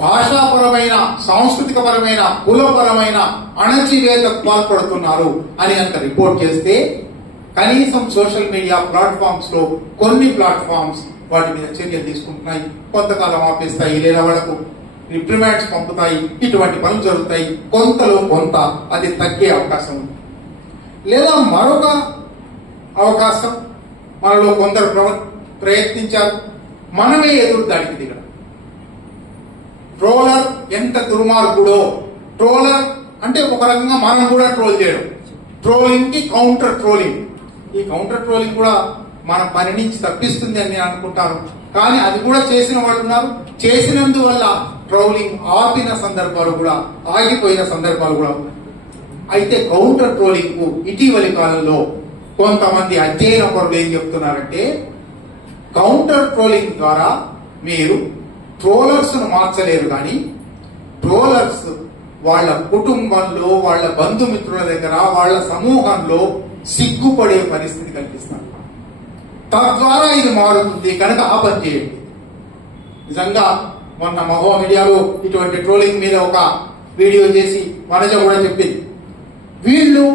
భాషాపరమైన, సాంస్కృతికపరమైన, కులపరమైన అణచివేతకు పాల్పడుతున్నారు అని కనుక రిపోర్ట్ చేస్తే కనీసం సోషల్ మీడియా ప్లాట్ఫామ్స్ లో కొన్ని ప్లాట్ఫామ్స్ వాటి మీద చర్యలు తీసుకుంటున్నాయి, కొంతకాలం ఆపేస్తాయి, లేదా వాళ్లకు రిప్రిమాండ్స్ పంపుతాయి, ఇటువంటి పనులు జరుగుతాయి. కొంతలో కొంత అది తగ్గే అవకాశం ఉంది. లేదా మరొక అవకాశం, మనలో కొందరు ప్రయత్నించారు, మనమే ఎదురు దాడికి దిగడం. ట్రోలర్ ఎంత దుర్మార్గుడో, ట్రోలర్ అంటే ఒక రకంగా మనం కూడా ట్రోల్ చేయడం, ట్రోలింగ్ కి కౌంటర్ ట్రోలింగ్. ఈ కౌంటర్ ట్రోలింగ్ కూడా మన పని నుంచి తప్పిస్తుంది అని నేను అనుకుంటాను. కానీ అది కూడా చేసిన వాళ్ళు ఉన్నారు. చేసినందువల్ల ట్రోలింగ్ ఆపిన సందర్భాలు కూడా, ఆగిపోయిన సందర్భాలు కూడా ఉన్నాయి. అయితే కౌంటర్ ట్రోలింగ్ కు ఇటీవలి కాలంలో కొంతమంది అధ్యయన పరులు ఏం చెప్తున్నారంటే, కౌంటర్ ట్రోలింగ్ ద్వారా మీరు ట్రోలర్స్ ను మార్చలేరు, కానీ ట్రోలర్స్ వాళ్ళ కుటుంబంలో, వాళ్ళ బంధుమిత్రుల దగ్గర, వాళ్ళ సమూహంలో సిగ్గుపడే పరిస్థితి కల్పిస్తారు. తద్వారా ఇది మారుతుంది కనుక ఆ పని చేయండి. నిజంగా మొన్న మహో మీడియాలో ఇటువంటి ట్రోలింగ్ మీద ఒక వీడియో చేసి వనజ కూడా చెప్పింది, వీళ్ళు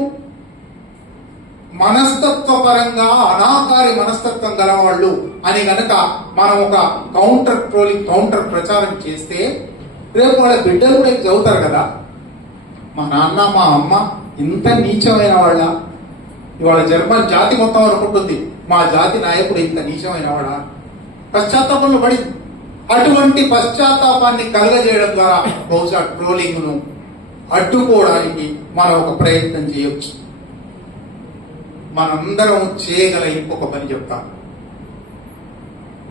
మనస్తత్వపరంగా అనాకారి మనస్తత్వం గల వాళ్ళు అని గనక మనం ఒక కౌంటర్ ట్రోలింగ్, కౌంటర్ ప్రచారం చేస్తే రేపు వాళ్ళ బిడ్డలు కూడా చదువుతారు కదా, మా నాన్న మా అమ్మ ఇంత నీచమైన వాళ్ళ, ఇవాళ జర్మన్ జాతి మొత్తం అనుకుంటుంది మా జాతి నాయకుడు ఇంత నీచమైన వాడా, పశ్చాత్తాపంలో పడింది. అటువంటి పశ్చాత్తాపాన్ని కలగజేయడం ద్వారా బహుశా ట్రోలింగ్ ను అడ్డుకోవడానికి మనం ఒక ప్రయత్నం చేయొచ్చు. మనందరం చేయగల ఇంకొక పని చెప్తాం.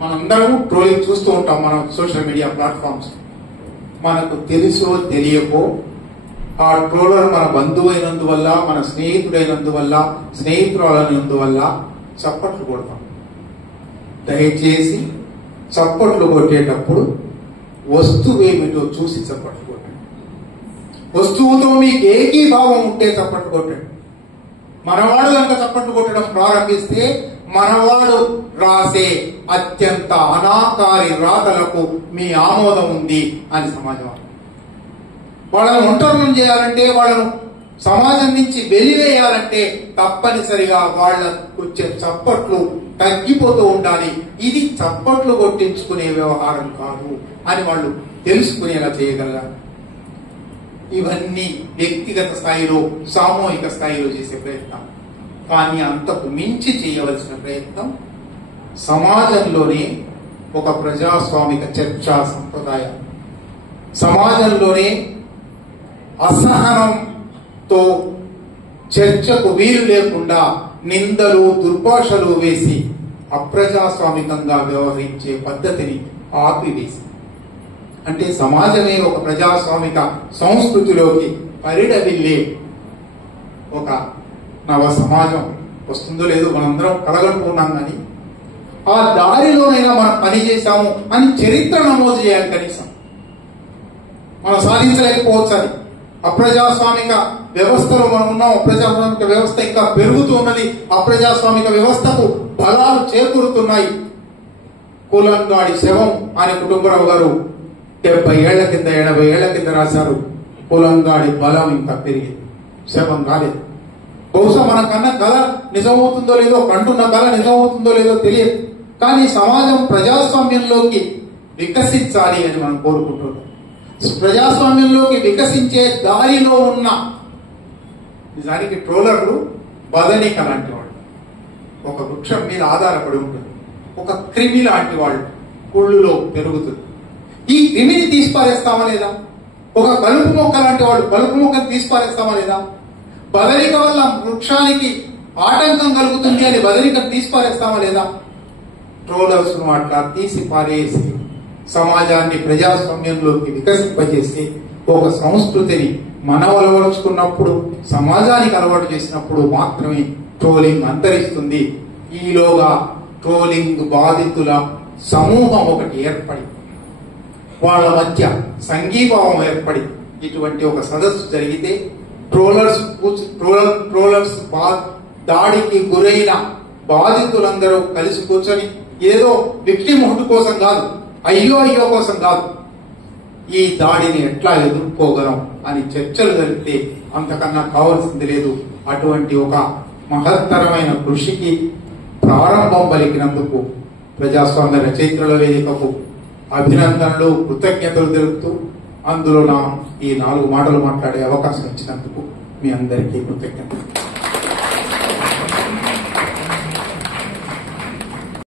మనందరం ట్రోలింగ్ చూస్తూ ఉంటాం మన సోషల్ మీడియా ప్లాట్ఫామ్స్. మనకు తెలుసో తెలియకో ఆ ట్రోలర్ మన బంధువు అయినందువల్ల, మన స్నేహితుడైనందువల్ల, స్నేహితురాలైనందువల్ల చప్పట్లు కొడతాం. దయచేసి చప్పట్లు కొట్టేటప్పుడు వస్తువేమిటో చూసి చప్పట్లు కొట్టండి. వస్తువుతో మీకు ఏకీభావం ఉంటే చప్పట్లు కొట్టండి. మనవాడు కనుక చప్పట్లు కొట్టడం ప్రారంభిస్తే మనవాడు రాసే అత్యంత అనాకారి రాతలకు మీ ఆమోదం ఉంది అని సమాజం. వాళ్ళను ఒంటరులను చేయాలంటే, వాళ్ళను సమాజం నుంచి వెలివేయాలంటే తప్పనిసరిగా వాళ్ళకు వచ్చే చప్పట్లు తగ్గిపోతూ ఉండాలి. ఇది చప్పట్లు కొట్టించుకునే వ్యవహారం కాదు అని వాళ్ళు తెలుసుకునేలా చేయగలగాలి. ఇవన్నీ వ్యక్తిగత స్థాయిలో, సామూహిక స్థాయిలో చేసే ప్రయత్నం. కానీ అంతకు మించి చేయవలసిన ప్రయత్నం సమాజంలోనే ఒక ప్రజాస్వామిక చర్చా సంప్రదాయం, సమాజంలోనే అసహనంతో చర్చకు వీలు లేకుండా నిందలు, దుర్భాషలు వేసి అప్రజాస్వామికంగా వ్యవహరించే పద్ధతిని ఆపివేసి, అంటే సమాజమే ఒక ప్రజాస్వామిక సంస్కృతిలోకి పరిడవిల్లే ఒక నవ సమాజం వస్తుందో లేదో మనందరం కలగనుకున్నాం. కానీ ఆ దారిలోనైనా మనం పనిచేశాము అని చరిత్ర నమోదు చేయాలి. కనీసం మనం సాధించలేకపోవచ్చు. అది అప్రజాస్వామిక వ్యవస్థలో మనం ఉన్నాం. అప్రజాస్వామిక వ్యవస్థ ఇంకా పెరుగుతూ ఉన్నది. అప్రజాస్వామిక వ్యవస్థకు బలాలు చేకూరుతున్నాయి. కులంగాడి శవం అని కుటుంబరావు గారు 70 ఏళ్ల కింద 80 ఏళ్ల కింద రాశారు. కులంగాడి బలం ఇంకా పెరిగింది, శవం రాలేదు. బహుశా మన కన్నా కళ నిజమవుతుందో లేదో, కంటున్న కళ నిజమవుతుందో లేదో తెలియదు. కానీ సమాజం ప్రజాస్వామ్యంలోకి వికసించాలి అని మనం కోరుకుంటున్నాం. ప్రజాస్వామ్యంలోకి వికసించే దారిలో ఉన్న, నిజానికి ట్రోలర్లు బదనిక లాంటి వాళ్ళు, ఒక వృక్షం మీద ఆధారపడి ఉంటుంది. ఒక క్రిమి లాంటి వాళ్ళు కుళ్ళులో పెరుగుతుంది. ఈ క్రిమిని తీసిపారేస్తామా లేదా? ఒక కలుపు మొక్క లాంటి వాళ్ళు కలుపు మొక్కను తీసిపారేస్తామా లేదా? బదనిక వల్ల వృక్షానికి ఆటంకం కలుగుతుంది అని బదనికను తీసిపారేస్తామా లేదా? ట్రోలర్స్ ను అట్లా తీసి పారేసి సమాజాన్ని ప్రజాస్వామ్యంలోకి వికసింపజేసి ఒక సంస్కృతిని మనం అలవరుచుకున్నప్పుడు, సమాజానికి అలవాటు చేసినప్పుడు మాత్రమే ట్రోలింగ్ అంతరిస్తుంది. ఈలోగా ట్రోలింగ్ బాధితుల సమూహం ఒకటి ఏర్పడి, వాళ్ళ మధ్య సంఘీభావం ఏర్పడి ఇటువంటి ఒక సదస్సు జరిగితే ట్రోలర్స్ దాడికి గురైన బాధితులందరూ కలిసి కూర్చొని, ఏదో విక్టిమ్ హుడ్ కోసం కాదు, అయ్యో కోసం కాదు, ఈ దాడిని ఎట్లా ఎదుర్కోగలం అని చర్చలు జరిగితే అంతకన్నా కావాల్సింది లేదు. అటువంటి ఒక మహత్తరమైన కృషికి ప్రారంభం పలికినందుకు ప్రజాస్వామ్య రచయిత్రుల వేదికకు అభినందనలు, కృతజ్ఞతలు తెలుపుతూ అందులో ఈ 4 మాటలు మాట్లాడే అవకాశం ఇచ్చినందుకు మీ అందరికీ కృతజ్ఞతలు.